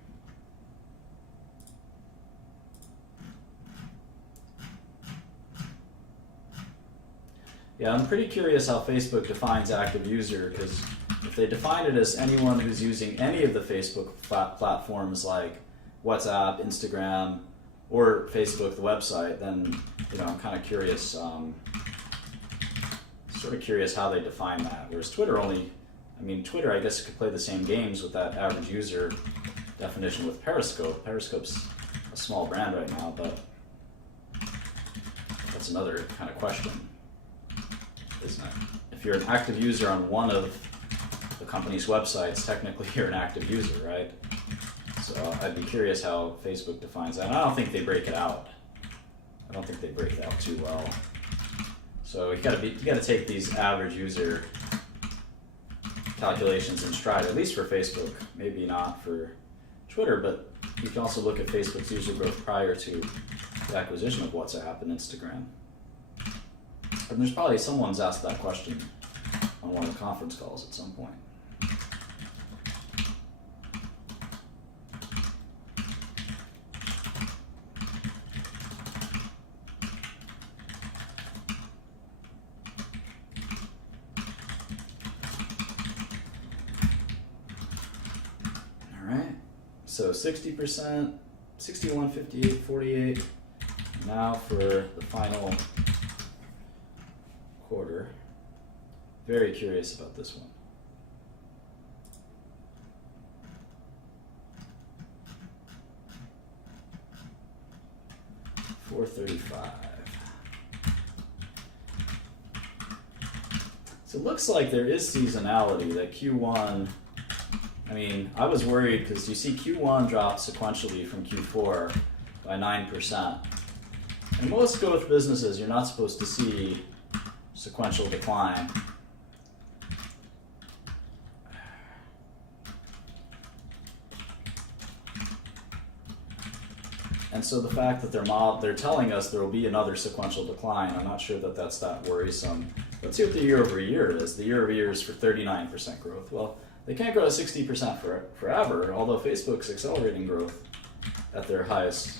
Yeah, I'm pretty curious how Facebook defines active user, because if they define it as anyone who's using any of the Facebook platforms like WhatsApp, Instagram, or Facebook, the website, then I'm kind of curious, sort of curious how they define that. Whereas Twitter Twitter I guess could play the same games with that average user definition with Periscope. Periscope's a small brand right now, but that's another kind of question, isn't it? If you're an active user on one of the company's websites, technically you're an active user, right? So I'd be curious how Facebook defines that. And I don't think they break it out. I don't think they break it out too well. So you gotta take these average user calculations in stride, at least for Facebook. Maybe not for Twitter, but you can also look at Facebook's user growth prior to the acquisition of WhatsApp and Instagram. And there's probably someone's asked that question on one of the conference calls at some point. So 60%, 61, 58, 48. Now for the final quarter. Very curious about this one. $435. So it looks like there is seasonality, that Q1. I was worried because you see Q1 drop sequentially from Q4 by 9%. In most growth businesses, you're not supposed to see sequential decline. And so the fact that they're telling us there will be another sequential decline, I'm not sure that that's that worrisome. Let's see what the year over year is. The year over year is for 39% growth. Well, they can't grow at 60% forever, although Facebook's accelerating growth at their highest,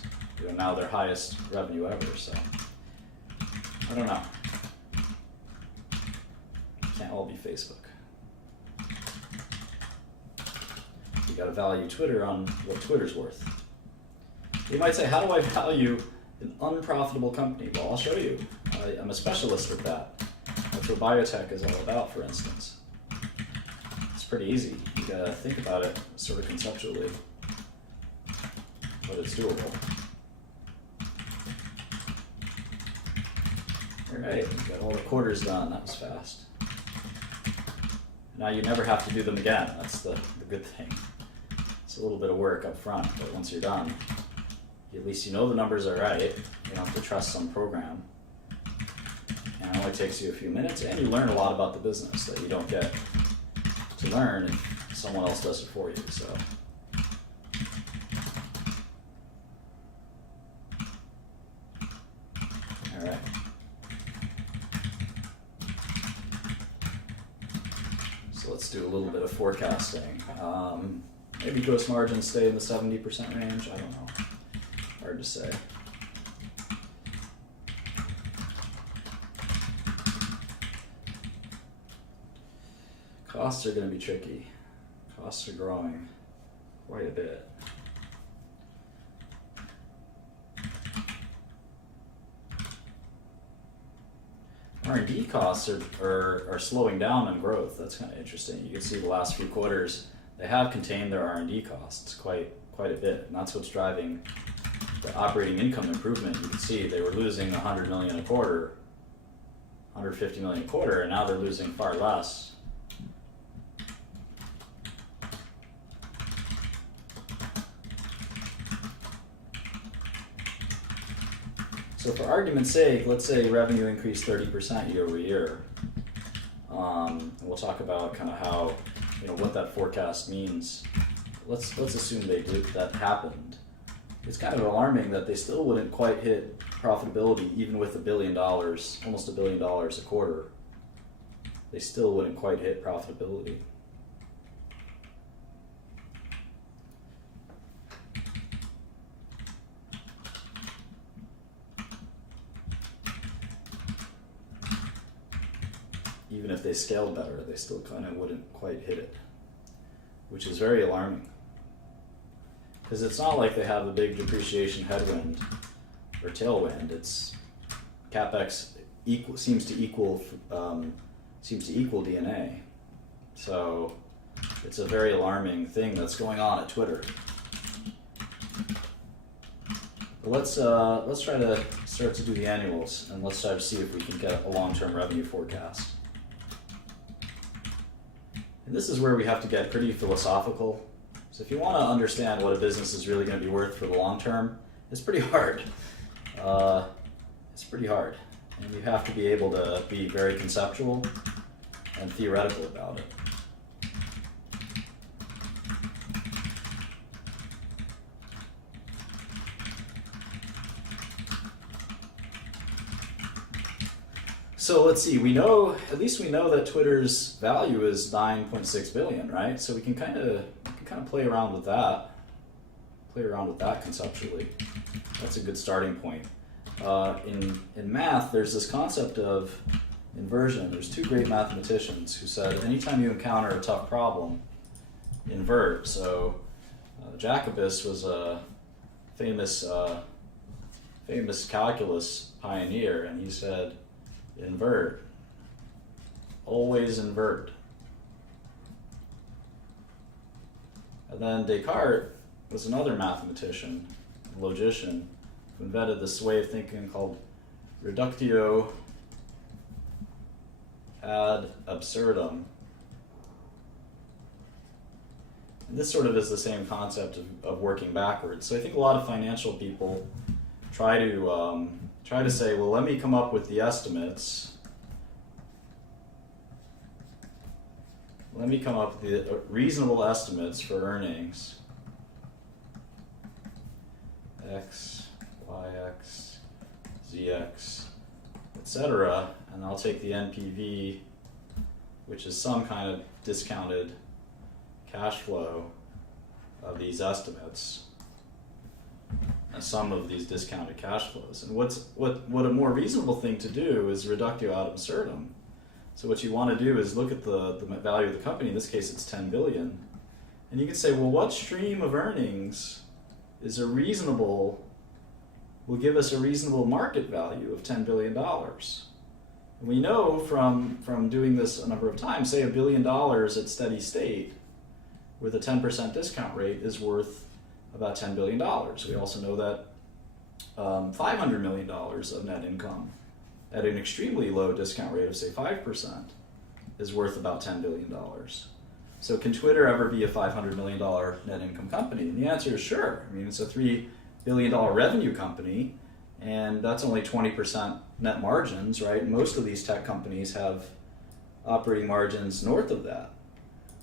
now their highest revenue ever, so I don't know. Can't all be Facebook. You gotta value Twitter on what Twitter's worth. You might say, how do I value an unprofitable company? Well, I'll show you. I'm a specialist at that. That's what biotech is all about, for instance. Pretty easy. You gotta think about it sort of conceptually, but it's doable. Alright, got all the quarters done. That was fast. Now you never have to do them again. That's the good thing. It's a little bit of work up front, but once you're done, at least you know the numbers are right. You don't have to trust some program. And it only takes you a few minutes, and you learn a lot about the business that you don't get to learn if someone else does it for you. So all right, so let's do a little bit of forecasting. Maybe gross margins stay in the 70% range. I don't know, hard to say. Costs are going to be tricky. Costs are growing quite a bit. R&D costs are slowing down in growth. That's kind of interesting. You can see the last few quarters, they have contained their R&D costs quite a bit, and that's what's driving the operating income improvement. You can see they were losing $100 million a quarter, $150 million a quarter, and now they're losing far less. So for argument's sake, let's say revenue increased 30% year over year. And we'll talk about kind of how, what that forecast means. Let's assume that happened. it's kind of alarming that they still wouldn't quite hit profitability even with $1 billion, almost $1 billion a quarter. They still wouldn't quite hit profitability. Even if they scaled better, they still kind of wouldn't quite hit it, which is very alarming. Because it's not like they have a big depreciation headwind or tailwind. It's CapEx seems to equal DNA. So it's a very alarming thing that's going on at Twitter. But let's try to start to do the annuals, and let's try to see if we can get a long-term revenue forecast. And this is where we have to get pretty philosophical. So if you want to understand what a business is really going to be worth for the long term, it's pretty hard. It's pretty hard. And you have to be able to be very conceptual and theoretical about it. So let's see, at least we know that Twitter's value is 9.6 billion, right? So we can kind of play around with that. Conceptually. That's a good starting point. In math, there's this concept of inversion. There's two great mathematicians who said anytime you encounter a tough problem, invert. So Jacobus was a famous calculus pioneer, and he said, invert. Always invert. And then Descartes was another mathematician, logician, who invented this way of thinking called reductio ad absurdum. And this sort of is the same concept of working backwards. So I think a lot of financial people try to say, well, let me come up with the estimates. Let me come up with the reasonable estimates for earnings. X, YX, ZX, etc. And I'll take the NPV, which is some kind of discounted cash flow of these estimates, and some of these discounted cash flows. And what a more reasonable thing to do is reductio ad absurdum. So what you want to do is look at the value of the company. In this case, it's 10 billion, and you can say, well, what stream of earnings will give us a reasonable market value of $10 billion? And we know from doing this a number of times, say $1 billion at steady state with a 10% discount rate is worth about $10 billion. We also know that $500 million of net income at an extremely low discount rate of say 5% is worth about $10 billion. So can Twitter ever be a $500 million net income company? And the answer is sure. I mean, it's a $3 billion revenue company, and that's only 20% net margins, right? Most of these tech companies have operating margins north of that.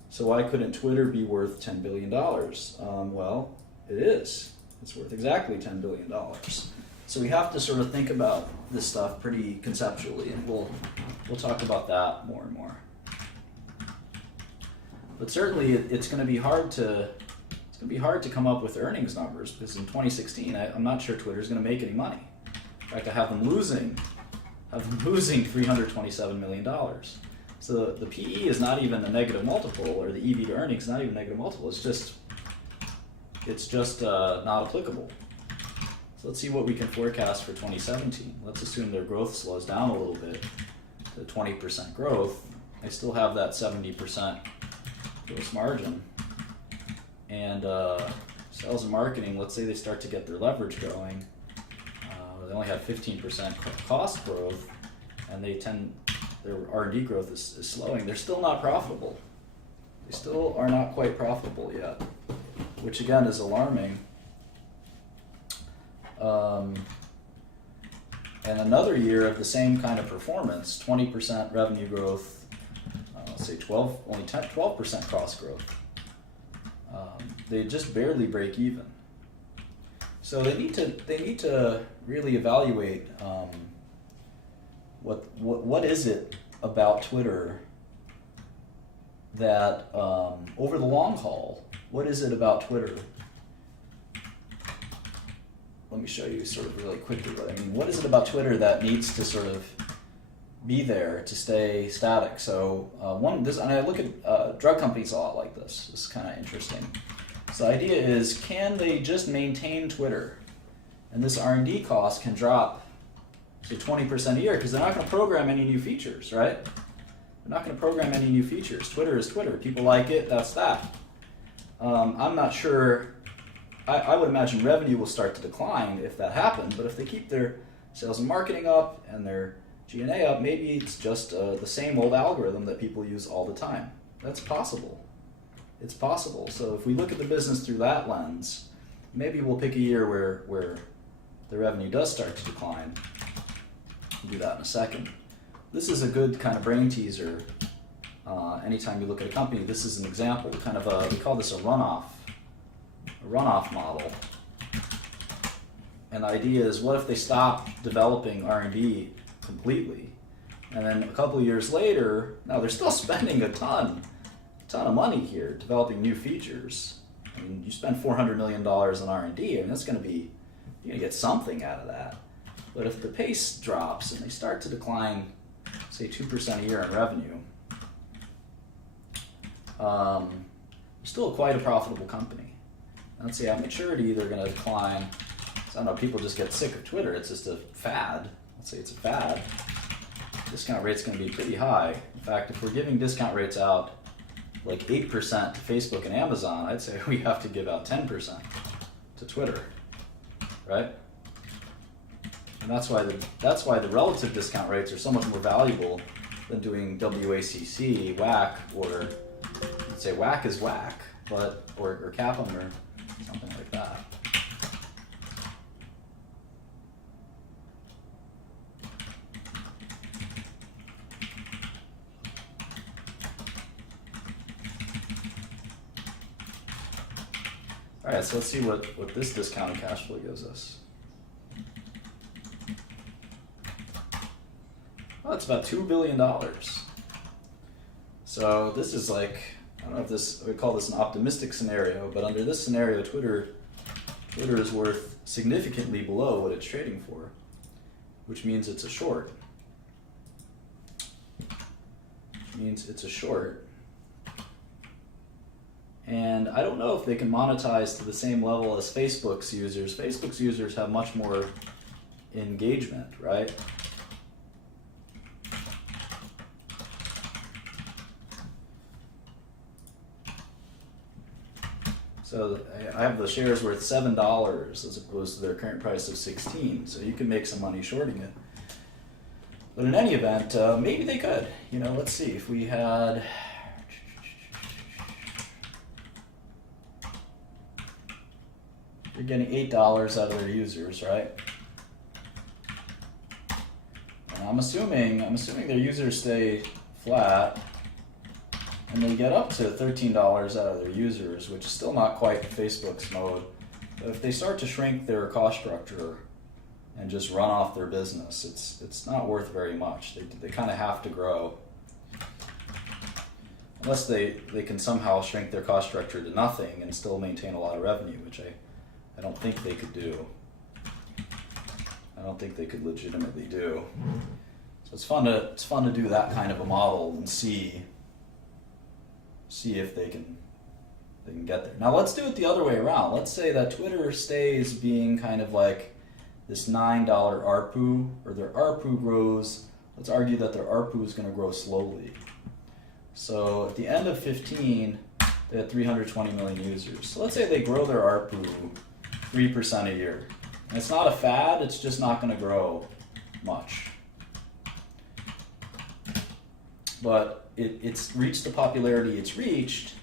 So why couldn't Twitter be worth $10 billion? Well, it is. It's worth exactly $10 billion. So we have to sort of think about this stuff pretty conceptually, and we'll talk about that more and more. But certainly it's going to be hard to come up with earnings numbers, because in 2016 I'm not sure Twitter's going to make any money. In fact, I have them losing $327 million. So the PE is not even a negative multiple, or the EV to earnings is not even a negative multiple. It's just not applicable. So let's see what we can forecast for 2017. Let's assume their growth slows down a little bit to 20% growth. I still have that 70% gross margin. And sales and marketing, let's say they start to get their leverage going. They only have 15% cost growth, and their R&D growth is slowing. They're still not profitable. They still are not quite profitable yet, which again is alarming. And another year of the same kind of performance, 20% revenue growth, let's say 12% cost growth. They just barely break even. So they need to really evaluate what is it about Twitter that over the long haul, what is it about Twitter? Let me show you sort of really quickly what I mean. What is it about Twitter that needs to sort of be there to stay static? So and I look at drug companies a lot like this. This is kind of interesting. So the idea is, can they just maintain Twitter? And this R&D cost can drop, say, 20% a year, because they're not going to program any new features, right? They're not going to program any new features. Twitter is Twitter. People like it, that's that. I'm not sure. I would imagine revenue will start to decline if that happened, but if they keep their sales and marketing up and their G&A up, maybe it's just the same old algorithm that people use all the time. That's possible. It's possible. So if we look at the business through that lens, maybe we'll pick a year where the revenue does start to decline. We'll do that in a second. This is a good kind of brain teaser. Anytime you look at a company, this is an example, kind of we call this a runoff model. And the idea is, what if they stop developing R&D completely? And then a couple of years later, now they're still spending a ton of money here developing new features. I mean, you spend $400 million on R&D, I mean, that's going to be, you're going to get something out of that. But if the pace drops and they start to decline, say 2% a year in revenue, still quite a profitable company. And let's say at maturity they're going to decline. So I don't know, people just get sick of Twitter. It's just a fad. Let's say it's a fad. Discount rate's going to be pretty high. In fact, if we're giving discount rates out like 8% to Facebook and Amazon, I'd say we have to give out 10% to Twitter, right? And that's why the relative discount rates are so much more valuable than doing WACC, WAC, or let's say WAC is WAC, but or CAPM or something like that. All right, so let's see what this discounted cash flow gives us. Well, it's about $2 billion. So this is like, I don't know if we call this an optimistic scenario, but under this scenario, Twitter is worth significantly below what it's trading for, which means it's a short. And I don't know if they can monetize to the same level as Facebook's users. Facebook's users have much more engagement, right? So I have the shares worth $7 as opposed to their current price of $16. So you can make some money shorting it. But in any event, maybe they could. You know, let's see if we had. You're getting $8 out of their users, right? And I'm assuming their users stay flat, and they get up to $13 out of their users, which is still not quite Facebook's mode. But if they start to shrink their cost structure and just run off their business, it's not worth very much. They kind of have to grow. Unless they can somehow shrink their cost structure to nothing and still maintain a lot of revenue, which I don't think they could do. I don't think they could legitimately do. So it's fun to do that kind of a model and see if they can get there. Now let's do it the other way around. Let's say that Twitter stays being kind of like this $9 ARPU, or their ARPU grows. Let's argue that their ARPU is going to grow slowly. So at the end of 15, they had 320 million users. So let's say they grow their ARPU 3% a year. And it's not a fad, it's just not going to grow much. But it's reached the popularity it's reached,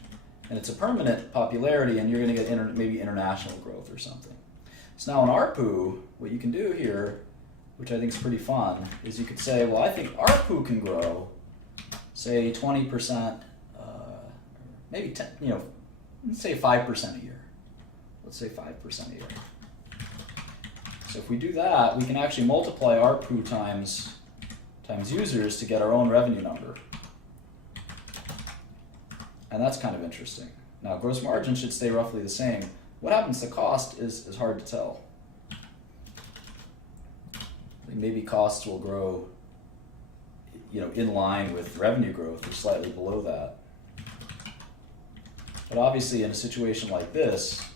and it's a permanent popularity, and you're going to get maybe international growth or something. So now in ARPU, what you can do here, which I think is pretty fun, is you could say, well, I think ARPU can grow, say 20%, maybe 10, let's say 5% a year. Let's say 5% a year. So if we do that, we can actually multiply ARPU times users to get our own revenue number. And that's kind of interesting. Now, gross margin should stay roughly the same. What happens to cost is hard to tell. I think maybe costs will grow, in line with revenue growth or slightly below that. But obviously, in a situation like this,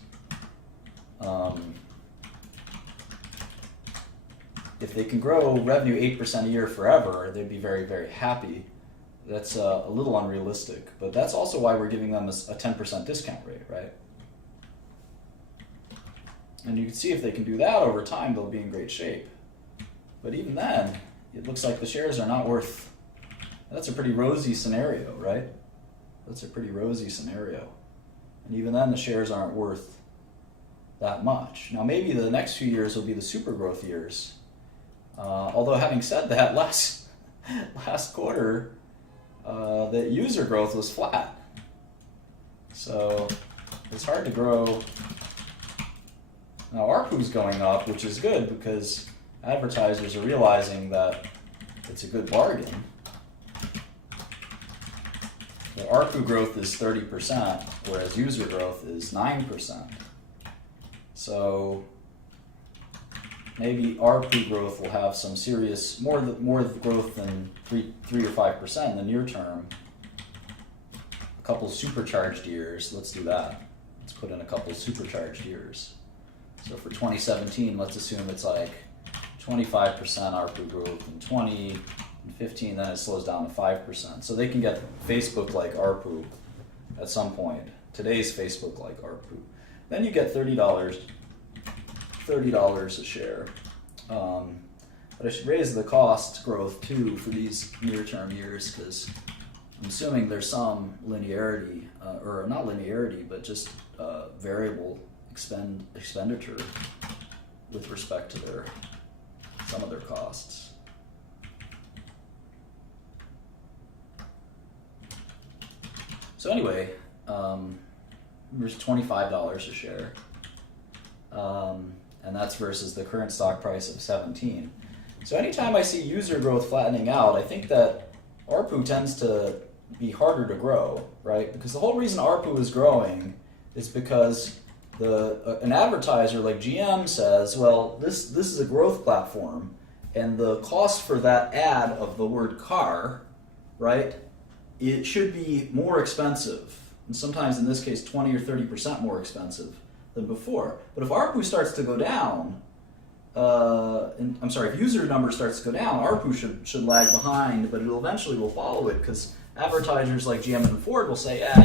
if they can grow revenue 8% a year forever, they'd be very, very happy. That's a little unrealistic, but that's also why we're giving them a 10% discount rate, right? And you can see if they can do that over time, they'll be in great shape. But even then, it looks like the shares are not worth. That's a pretty rosy scenario, right? That's a pretty rosy scenario. And even then, the shares aren't worth that much. Now, maybe the next few years will be the super growth years. Although, having said that, last quarter, the user growth was flat. So it's hard to grow. Now, ARPU's going up, which is good because advertisers are realizing that it's a good bargain. The ARPU growth is 30%, whereas user growth is 9%. So maybe ARPU growth will have some serious, more growth than 3 or 5% in the near term. A couple supercharged years, let's do that. Let's put in a couple supercharged years. So for 2017, let's assume it's like 25% ARPU growth and 20 and 15, then it slows down to 5%. So they can get Facebook-like ARPU at some point. Today's Facebook-like ARPU. Then you get $30 a share. But I should raise the cost growth too for these near-term years because I'm assuming there's some linearity, or not linearity, but just variable expenditure with respect to some of their costs. So anyway, there's $25 a share. And that's versus the current stock price of 17. So anytime I see user growth flattening out, I think that ARPU tends to be harder to grow, right? Because the whole reason ARPU is growing is because an advertiser like GM says, well, this is a growth platform, and the cost for that ad of the word car, right, it should be more expensive, and sometimes in this case 20 or 30% more expensive than before. But if ARPU starts to go down, if user number starts to go down, ARPU should lag behind, but it eventually will follow it because advertisers like GM and Ford will say, I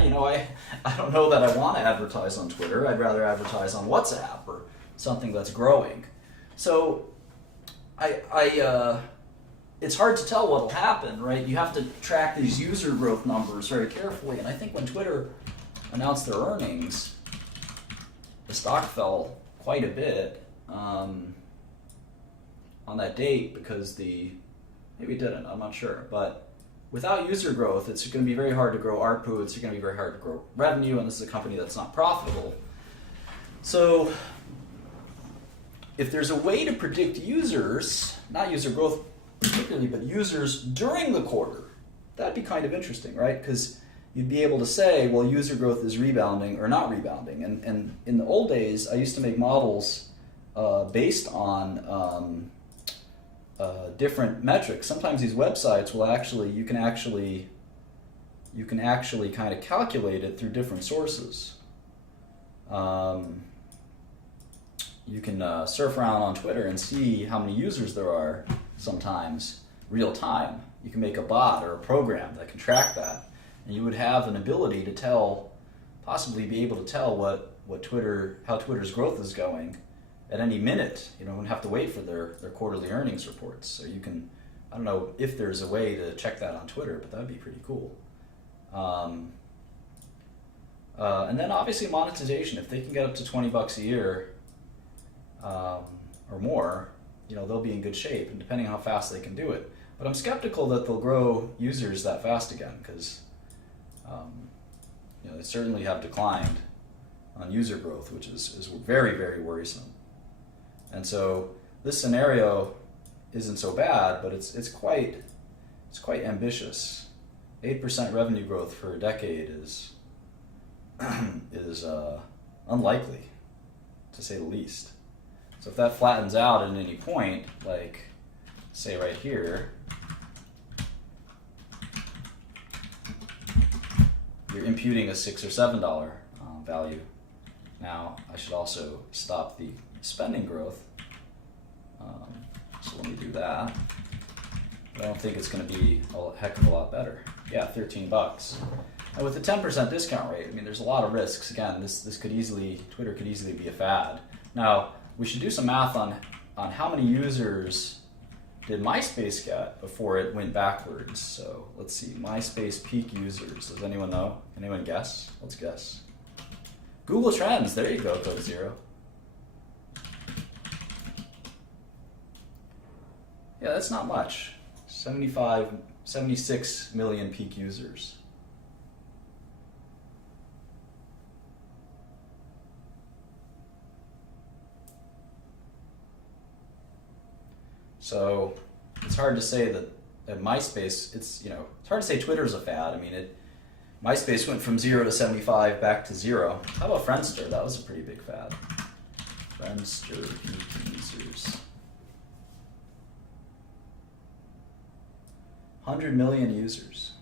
don't know that I want to advertise on Twitter. I'd rather advertise on WhatsApp or something that's growing. So it's hard to tell what will happen, right? You have to track these user growth numbers very carefully. And I think when Twitter announced their earnings, the stock fell quite a bit on that date because maybe it didn't, I'm not sure. But without user growth, it's going to be very hard to grow ARPU, it's going to be very hard to grow revenue, and this is a company that's not profitable. So if there's a way to predict users, not user growth particularly, but users during the quarter, that'd be kind of interesting, right? Because you'd be able to say, well, user growth is rebounding or not rebounding. And in the old days, I used to make models based on different metrics. Sometimes these websites will you can actually kind of calculate it through different sources. You can surf around on Twitter and see how many users there are sometimes real time. You can make a bot or a program that can track that. And you would have an ability to possibly be able to tell how Twitter's growth is going at any minute. You don't have to wait for their quarterly earnings reports. So you can, I don't know if there's a way to check that on Twitter, but that'd be pretty cool. And then obviously monetization. If they can get up to $20 a year or more, they'll be in good shape, and depending on how fast they can do it. But I'm skeptical that they'll grow users that fast again, because they certainly have declined on user growth, which is very, very worrisome. And so this scenario isn't so bad, but it's quite ambitious. 8% revenue growth for a decade is unlikely, to say the least. So if that flattens out at any point, like say right here, you're imputing a $6 or $7 value. Now I should also stop the spending growth. So let me do that. But I don't think it's going to be a heck of a lot better. Yeah, $13. And with the 10% discount rate, I mean, there's a lot of risks. Again, Twitter could easily be a fad. Now, we should do some math on how many users did MySpace get before it went backwards. So let's see, MySpace peak users. Does anyone know? Anyone guess? Let's guess. Google Trends, there you go, Code Zero. Yeah, that's not much. 76 million peak users. So it's hard to say that at MySpace, it's hard to say Twitter's a fad. I mean, MySpace went from 0 to 75 back to 0. How about Friendster? That was a pretty big fad. Friendster peak users. 100 million users.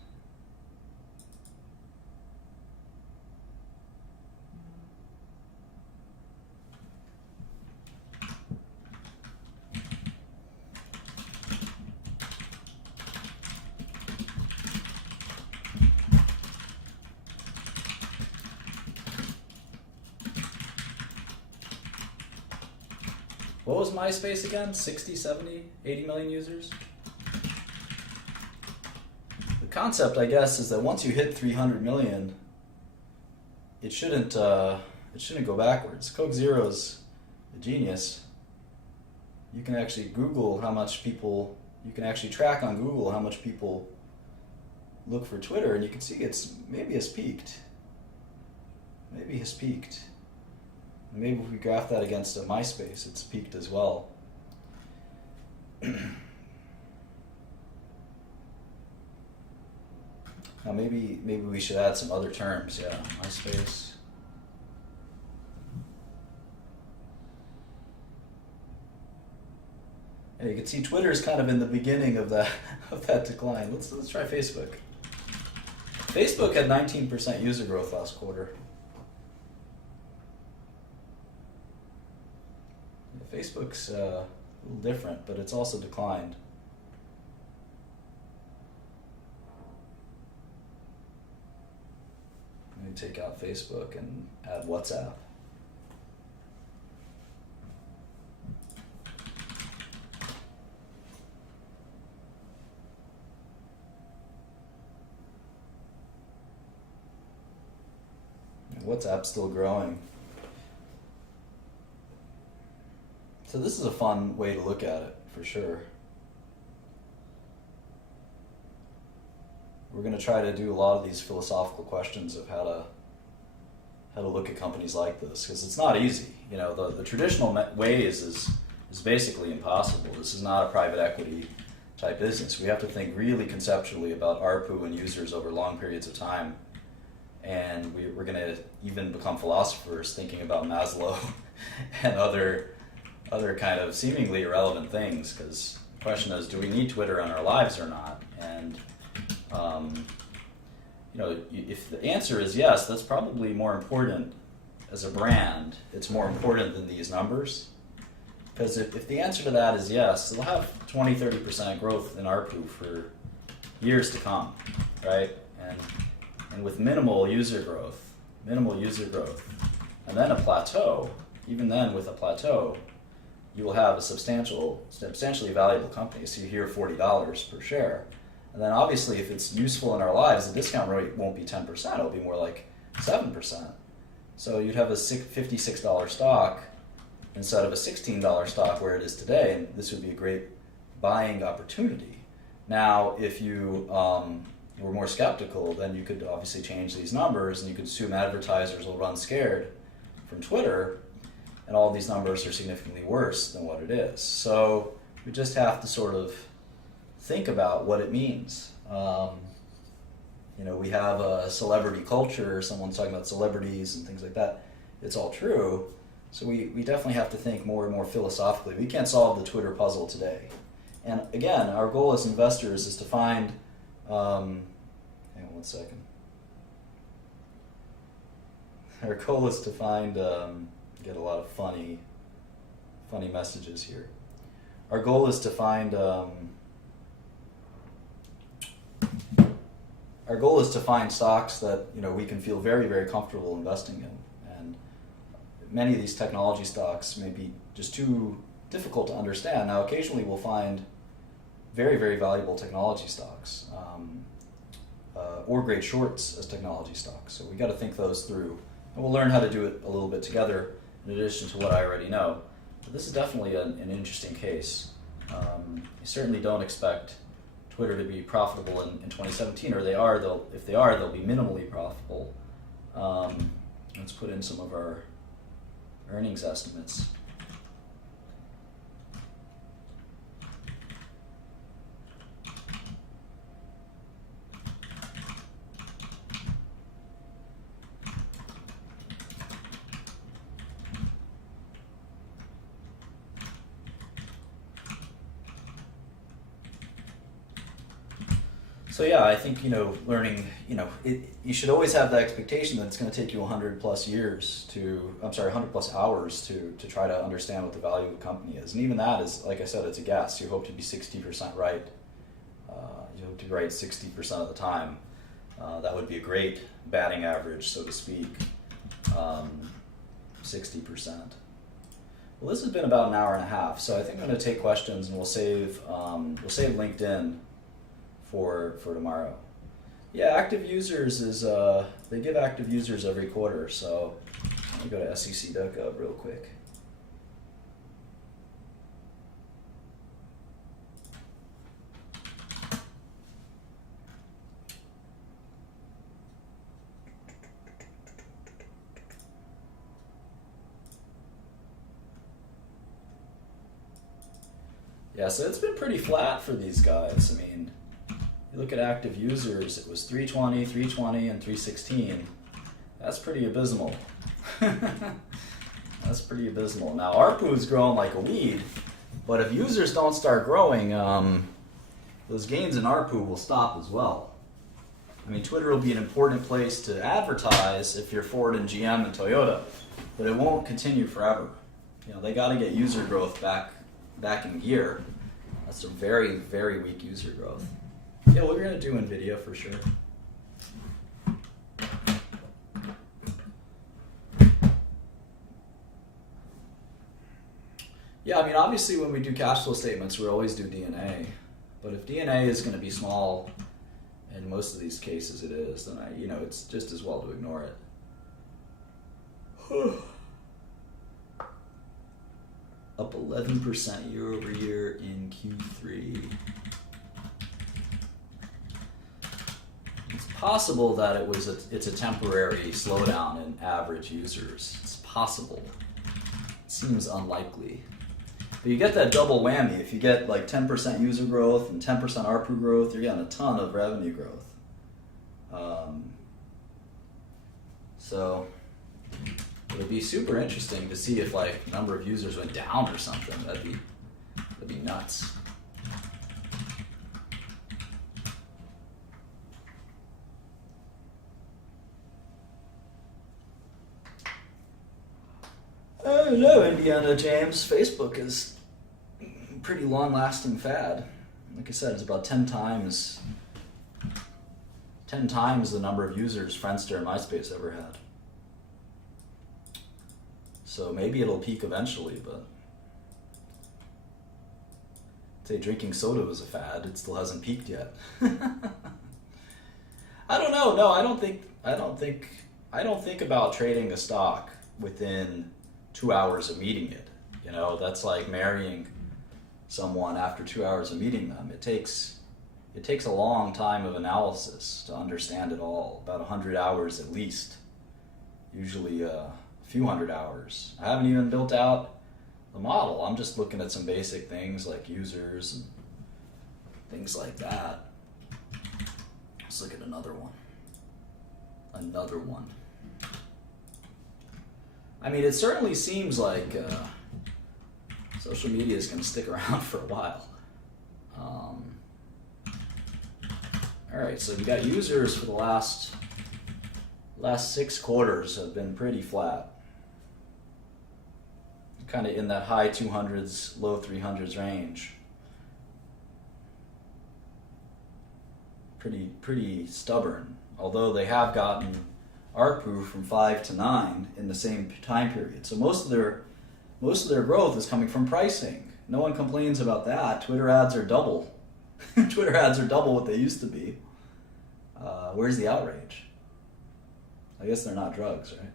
What was MySpace again? 60, 70, 80 million users? The concept, I guess, is that once you hit 300 million, it shouldn't go backwards. Coke Zero's a genius. You can actually Google how much people, you can actually track on Google how much people look for Twitter, and you can see maybe has peaked. Maybe has peaked. Maybe if we graph that against a MySpace, it's peaked as well. Now maybe we should add some other terms. Yeah, MySpace. Yeah, you can see Twitter is kind of in the beginning of that decline. Let's try Facebook. Facebook had 19% user growth last quarter. Facebook's a little different, but it's also declined. Let me take out Facebook and add WhatsApp. And WhatsApp's still growing. So this is a fun way to look at it, for sure. We're going to try to do a lot of these philosophical questions of how to look at companies like this, because it's not easy. The traditional ways is basically impossible. This is not a private equity type business. We have to think really conceptually about ARPU and users over long periods of time, and we're going to even become philosophers thinking about Maslow and other kind of seemingly irrelevant things, because the question is, do we need Twitter in our lives or not? And if the answer is yes, that's probably more important as a brand. It's more important than these numbers, because if the answer to that is yes, it'll have 20-30% growth in ARPU for years to come, right? And with minimal user growth, and then a plateau. Even then, with a plateau, you will have a substantially valuable company. So you hear $40 per share. And then obviously if it's useful in our lives, the discount rate won't be 10%, it'll be more like 7%. So you'd have a $56 stock instead of a $16 stock where it is today, and this would be a great buying opportunity. Now, if you were more skeptical, then you could obviously change these numbers, and you could assume advertisers will run scared from Twitter. and all these numbers are significantly worse than what it is. So we just have to sort of think about what it means. We have a celebrity culture, someone's talking about celebrities and things like that. It's all true. So we definitely have to think more and more philosophically. We can't solve the Twitter puzzle today. And again, our goal as investors is to find, hang on one second. Our goal is to find, get a lot of funny messages here. Our goal is to find, stocks that we can feel very, very comfortable investing in. And many of these technology stocks may be just too difficult to understand. Now, occasionally we'll find very, very valuable technology stocks, or great shorts as technology stocks. So we got to think those through, and we'll learn how to do it a little bit together in addition to what I already know. But this is definitely an interesting case. You certainly don't expect Twitter to be profitable in 2017, or if they are, they'll be minimally profitable. Let's put in some of our earnings estimates. So yeah, I think learning. You should always have the expectation that it's going to take you 100 plus hours to try to understand what the value of the company is, and even that is, like I said, it's a guess. You hope to be 60% right. You hope to be right 60% of the time. That would be a great batting average, so to speak. 60%. Well, this has been about an hour and a half, so I think I'm going to take questions, and we'll save LinkedIn for tomorrow. Yeah, active users is they give active users every quarter. So let me go to sec.gov real quick. Yeah, so it's been pretty flat for these guys. I mean, you look at active users, it was 320, 320, and 316. That's pretty abysmal. That's pretty abysmal. Now, ARPU's growing like a weed, but if users don't start growing, those gains in ARPU will stop as well. I mean, Twitter will be an important place to advertise if you're Ford and GM and Toyota, but it won't continue forever. They got to get user growth back in gear. That's a very, very weak user growth. Yeah, we're going to do NVIDIA for sure. Yeah, I mean, obviously when we do cash flow statements, we always do DNA. But if DNA is going to be small, in most of these cases it is, then it's just as well to ignore it. Up 11% year over year in Q3. It's possible that it's a temporary slowdown in average users. It's possible. It seems unlikely. But you get that double whammy. If you get like 10% user growth and 10% ARPU growth, you're getting a ton of revenue growth. So it would be super interesting to see if like number of users went down or something. That'd be nuts. I don't know, Indiana James. Facebook is a pretty long-lasting fad. Like I said, it's about 10 times the number of users Friendster and MySpace ever had. So maybe it'll peak eventually, but say drinking soda was a fad. It still hasn't peaked yet. I don't know. No, I don't think about trading a stock within 2 hours of meeting it. That's like marrying someone after 2 hours of meeting them. It takes a long time of analysis to understand it all, about 100 hours at least. Usually a few hundred hours. I haven't even built out the model. I'm just looking at some basic things like users and things like that. Let's look at another one. I mean, it certainly seems like social media is going to stick around for a while. All right, so we got users for the last 6 quarters have been pretty flat. Kind of in that high 200s, low 300s range. Pretty stubborn, although they have gotten ARPU from 5 to 9 in the same time period. So most of their growth is coming from pricing. No one complains about that. Twitter ads are double. Twitter ads are double what they used to be. Where's the outrage? I guess they're not drugs, right?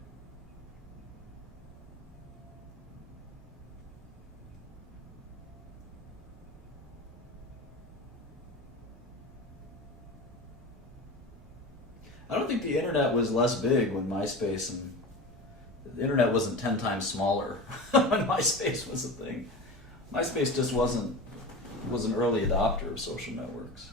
I don't think the internet was less big when MySpace and the internet wasn't 10 times smaller when MySpace was a thing. MySpace just was an early adopter of social networks.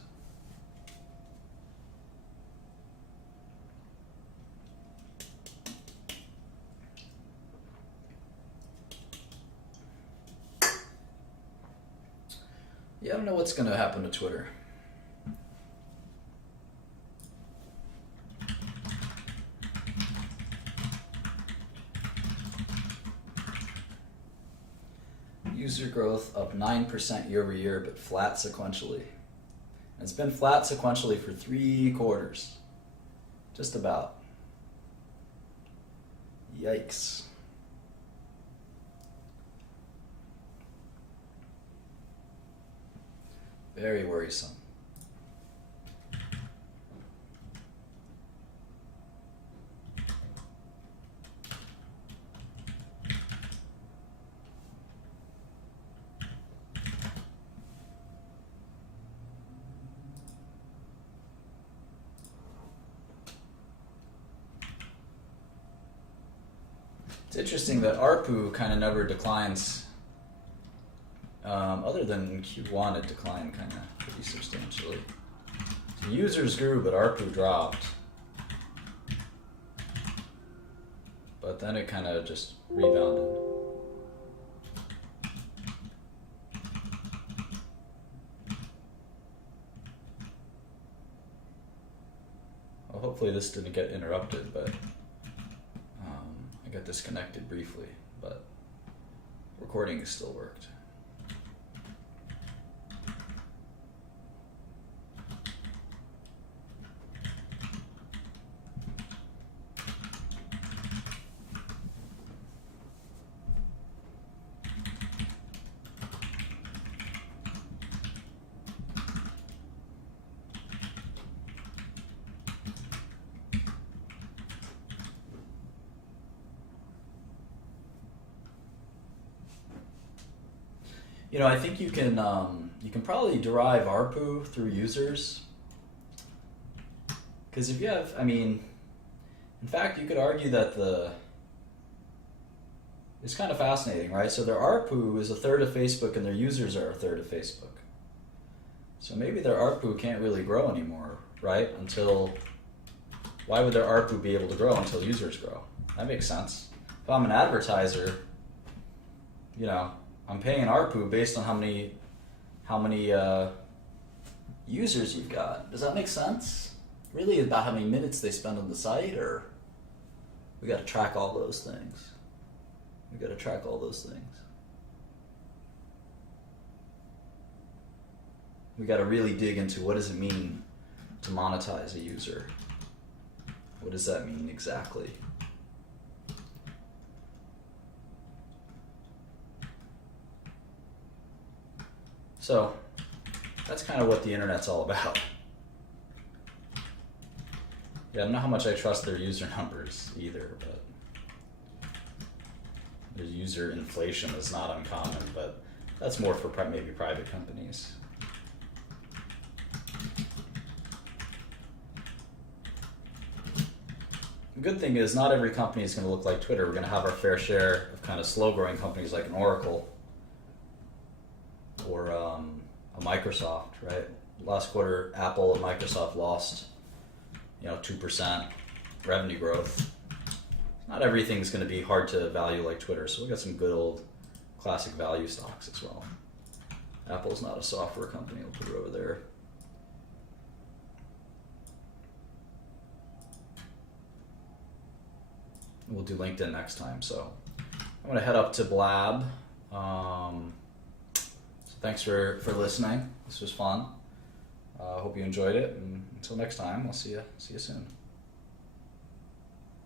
Yeah, I don't know what's going to happen to Twitter. User growth up 9% year over year, but flat sequentially. And it's been flat sequentially for 3 quarters. Just about. Yikes. Very worrisome. It's interesting that ARPU kind of never declines. Other than in Q1, it declined kind of pretty substantially. So users grew, but ARPU dropped. But then it kind of just rebounded. Well, hopefully this didn't get interrupted, but I got disconnected briefly, but recording still worked. You know, I think you can probably derive ARPU through users. Because if you have, I mean, in fact, you could argue that it's kind of fascinating, right? So their ARPU is a third of Facebook and their users are a third of Facebook. So maybe their ARPU can't really grow anymore, right? Why would their ARPU be able to grow until users grow? That makes sense. If I'm an advertiser, you know, I'm paying ARPU based on how many users you've got. Does that make sense? Really about how many minutes they spend on the site, or we got to track all those things. We got to really dig into what does it mean to monetize a user. What does that mean exactly? So that's kind of what the internet's all about. Yeah, I don't know how much I trust their user numbers either, but their user inflation is not uncommon, but that's more for maybe private companies. The good thing is not every company is going to look like Twitter. We're going to have our fair share of kind of slow-growing companies like an Oracle or a Microsoft, right? Last quarter, Apple and Microsoft lost, 2% revenue growth. Not everything's going to be hard to value like Twitter, so we got some good old classic value stocks as well. Apple's not a software company. I'll put it over there. We'll do LinkedIn next time. So I'm going to head up to Blab. So thanks for listening. This was fun. I hope you enjoyed it. And until next time, I'll see you soon.